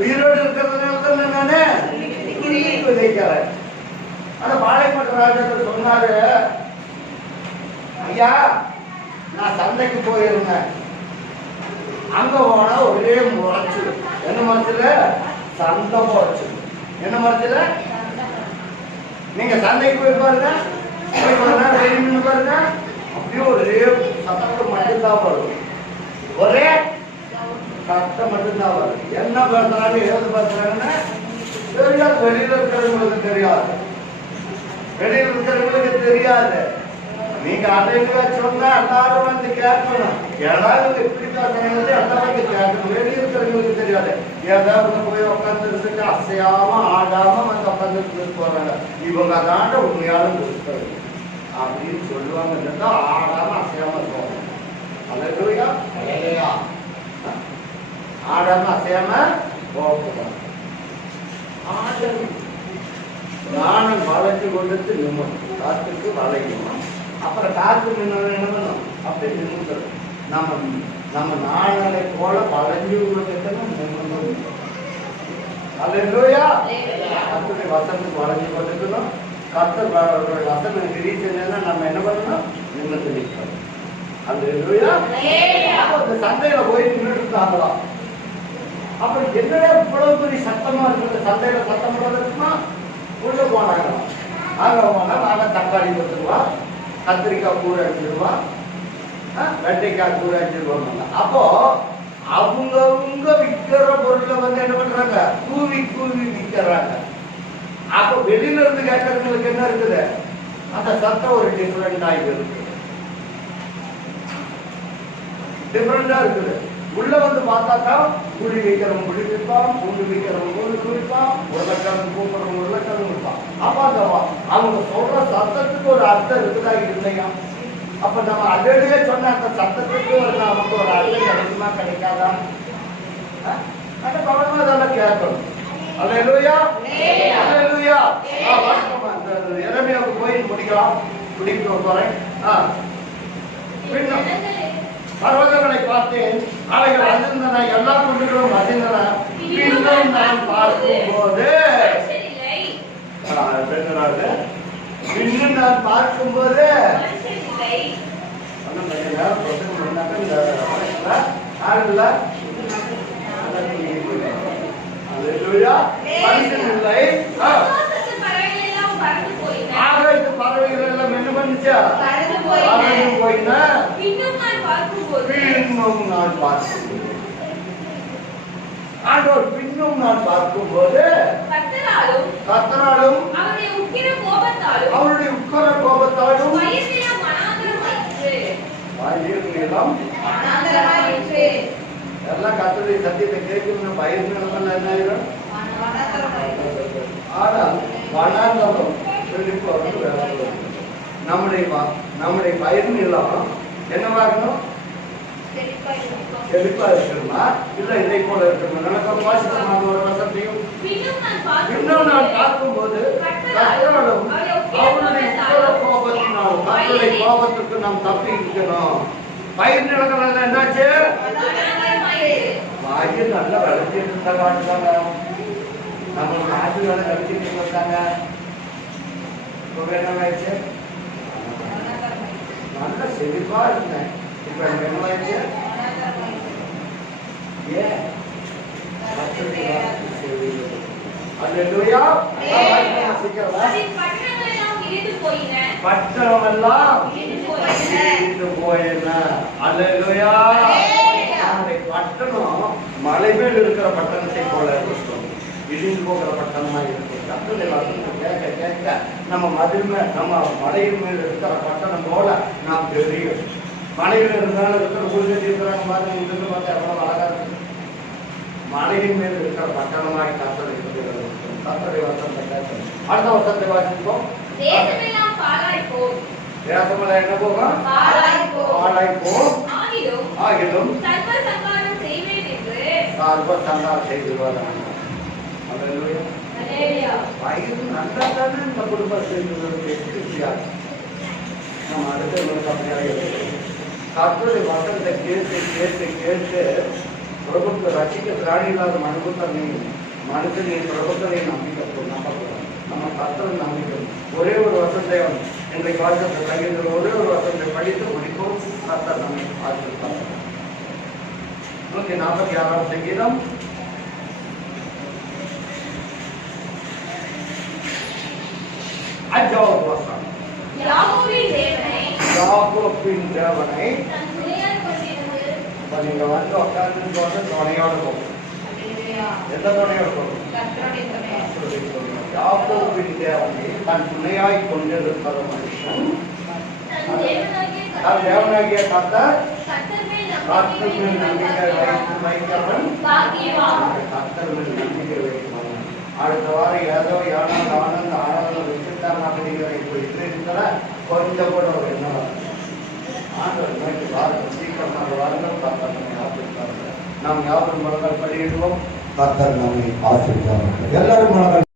உயிரோடு இருக்கிறதுனால தான் நானே துள்ளி குதிக்கிறேன். ஆனா பாளையங்கோட்டை ராஜேந்திரன் சொன்னாரு, ஐயா நான் சந்தைக்கு போயிருந்தேன். அங்க போனா ஒரே முறைச்சல். என்ன முறைச்சல? சந்தை முறைச்சல். என்ன முறைச்சல? நீங்க சந்தைக்கு போய் பாருங்க, போய் பாருங்க, அப்படியே ஒரே சத்தம் மட்டும்தான் வரும். ஒரே சத்தம் மட்டும்தான் வரும். என்ன பேசுறாங்க, ஏது பேசுறாங்கன்னு தெரியாது. வெளியில இருக்கிறவங்களுக்கு தெரியாது. வெளியில் இருக்கிறவங்களுக்கு தெரியாது. நீங்க அதைங்க சொன்னா எல்லாரும் வந்து கேட்கணும். எல்லாரும் எப்படி பேசுறாங்க எல்லாரும் கேட்கணும். வெளியில் இருக்கிறவங்களுக்கு தெரியாது. ஏதாவது போய் உட்காந்துட்டு அசையாம ஆடாம வந்து உட்காந்துட்டு போறாங்க. இவங்க தாண்ட உண்மையாலும் இருக்கிறது அப்படின்னு சொல்லுவாங்க. ஆடாம அசையாம போவாங்க. அல்லேலூயா. ஆடாம அசையாம போவாங்க. நானும் வளைஞ்சு கொண்டு நிம்மணும். காத்துக்கு வளைக்கணும். அப்புறம் காத்து நின்னணும். அப்படி நின்றுறது. நம்ம நாளை போல வளைஞ்சு கொண்டு நிம்மணும். அல்லேலூயா. கர்த்தருடைய வசனத்துக்கு வளைஞ்சு கொண்டிருக்கணும். கர்த்தர் வசனம் கிரீச்சனா நம்ம என்ன பண்ணணும்? நிமிர்ந்து நிற்கணும். அல்லேலூயா. அந்த சந்தையில போய் நின்றுட்டு இருந்தாங்களாம். அப்புறம் என்னடா இவ்வளவு பெரிய சத்தமா இருக்குது, சந்தையில சத்தம் போடுறதுக்குமா? உள்ள போனாங்களாம். அங்க போனா நாங்க தக்காளி கொடுத்துருவா, கத்திரிக்காய் கூரை அடிச்சிருவா, வெண்டைக்காய் கூரை அடிச்சிருவாங்க. அப்போ அவங்கவுங்க விற்கிற பொருளை வந்து என்ன பண்றாங்க? கூவி கூவி விற்கிறாங்க. அப்போ வெளியில இருந்து கேட்கறதுங்களுக்கு என்ன இருக்குது? அந்த சத்தம் ஒரு டிஃபரெண்டா இருக்கு, டிஃபரெண்டா இருக்குது. உள்ள வந்து பார்த்தாக்கா குழி வைக்கிறவங்க குழி வைப்பான், பூண்டு வைக்கிறவங்க பூண்டு வைப்பான், உருளைக்கிழங்கு பூக்கிறவங்க உருளைக்கிழங்கு வைப்பான். அப்ப அந்த அவங்க சொல்ற சத்தத்துக்கு ஒரு அர்த்தம் இருக்குதா இல்லையா? அப்ப நம்ம அடியே சொன்ன அந்த சத்தத்துக்கு ஒரு நமக்கு ஒரு அர்த்தம் கிடைக்குமா கிடைக்காதா? அந்த கவனமா அதெல்லாம் கேட்கணும். அல்லேலூயா. அல்லேலூயா. அந்த எரேமியாவுக்கு போய் முடிக்கலாம், முடிக்க போறேன். பர்வதங்களை பார்த்தேன், அவைகள் அதிர்ந்தன, எல்லா குண்டுகளும் அதிர்ந்தன. பின்னும் நான் பார்க்கும்போது இன்னும் நான் பார்க்கும்போது பறவைகள் எல்லாம் என்ன பண்ணுச்சா? போயினா ஆண்டவர் பின்னும் நான் பார்க்கும்போது கர்த்தராலும் அவருடைய உக்கிர கோபத்தாலும் எல்லாம் கர்த்தருடைய சத்தியத்தை கேட்கணும். பயிர் நிலம் என்ன ஆயிரும்? ஆனால் வனாந்தரம் நம்முடைய பயிர் நிலம் என்னவாகணும்? செழிப்பா இருக்கணுமா? இல்ல இதை போல இருக்கணுமா? நமக்கு வாசிக்கணும் ஒரு வசத்தையும். இன்னும் நான் பார்க்கும்போது கர்த்தராலும் அவருடைய உக்கிர கோபத்தினாலும், கர்த்தருடைய கோபத்துக்கு நாம் தப்பி இருக்கணும். பயிர் நிலங்கள் என்னாச்சு? வாயில் நல்லா விளைச்சிட்டு இருந்தா காட்டுறாங்க. நம்ம காசு வேலை கழிச்சிட்டு வந்தாங்க. என்னவாயிடுச்சு? நல்ல செழிப்பா இருந்தேன். இப்ப என்னவாயிடுச்சு? ஏன்? அல்லேலூயா. பட்டணம் எல்லாம் இடிந்து போயின. அல்லேலூயா. பட்டணம் மலை மேல் இருக்கிற பட்டணத்தை போல இருக்கும், இடிந்து போகிற பட்டணமா இருக்கும். கர்த்தருடைய வசனத்தை கேட்க கேட்க நம்ம நம்ம மலையின் மேல் இருக்கிற பட்டணம் போல நாம் தெரியும். மலையில் இருந்தாலும் இருக்கிற ஊழியர் இருக்கிறாங்க பாருங்க, இருந்து பார்த்தா எவ்வளவு அழகா இருக்கு. மலையின் மேல் இருக்கிற பட்டணமாய் கர்த்தர் இருக்கிறது. கர்த்தருடைய வசனத்தை கேட்கணும். அடுத்த வசனத்தை வாசிப்போம். தேசமெல்லாம் என்ன போகும்? பாழாய் போகும். ஆகிலும் சர்வ சங்காரம் செய்திருவாங்க. வயது நல்லா தானே இந்த குடும்பத்தில் நம்ம அடுத்தவங்களுக்கு அப்படியாக கர்த்தருடைய வசனத்தை கேட்டு கேட்டு கேட்டு பிரபுத்த ரசிக்க திராணி இல்லாத மனுஷனின் பிரபுத்தனை நம்பக்கூடாது. நம்ம கர்த்தரை நம்பிக்கணும். ஒரே ஒரு வசனத்தை இன்றைக்கு வாழ்க்கை சங்கீதத்தில் ஒரே ஒரு வசனத்தை படித்து முடிக்கும். கர்த்தர் நம்மை ஆசீர்வதிப்பார். 146 சங்கீதம் 5வது வசனம். யாக்கோபின் தேவனை நீங்க வந்து உட்கார்ந்து துணையோட போகும். எந்த துணையோட போகும்? யாக்கோபின் தேவனை தன் துணையாய் கொண்டிருக்கிற மனுஷன் தேவனாகிய கர்த்தர் நம்பிக்கை வைக்கிறவன். கர்த்தர் நம்பிக்கை வைக்கிறவன். அடுத்த வாரம் ஏதோ ஆனந்த விசித்தாங்க அப்படிங்கிற இப்போ இருக்கிற கொஞ்சம் கூட ஒரு என்ன ஆண்டவர் வாரம் சீக்கிரமாக வாரங்கள் கர்த்தர் நம்மை ஆசீர்வதிப்பார்கள். நாம் யாரும் மனங்கள் படியிடுவோம். கர்த்தர் நம்மை ஆசீர்வதிப்பார்கள். எல்லாரும் மனங்கள்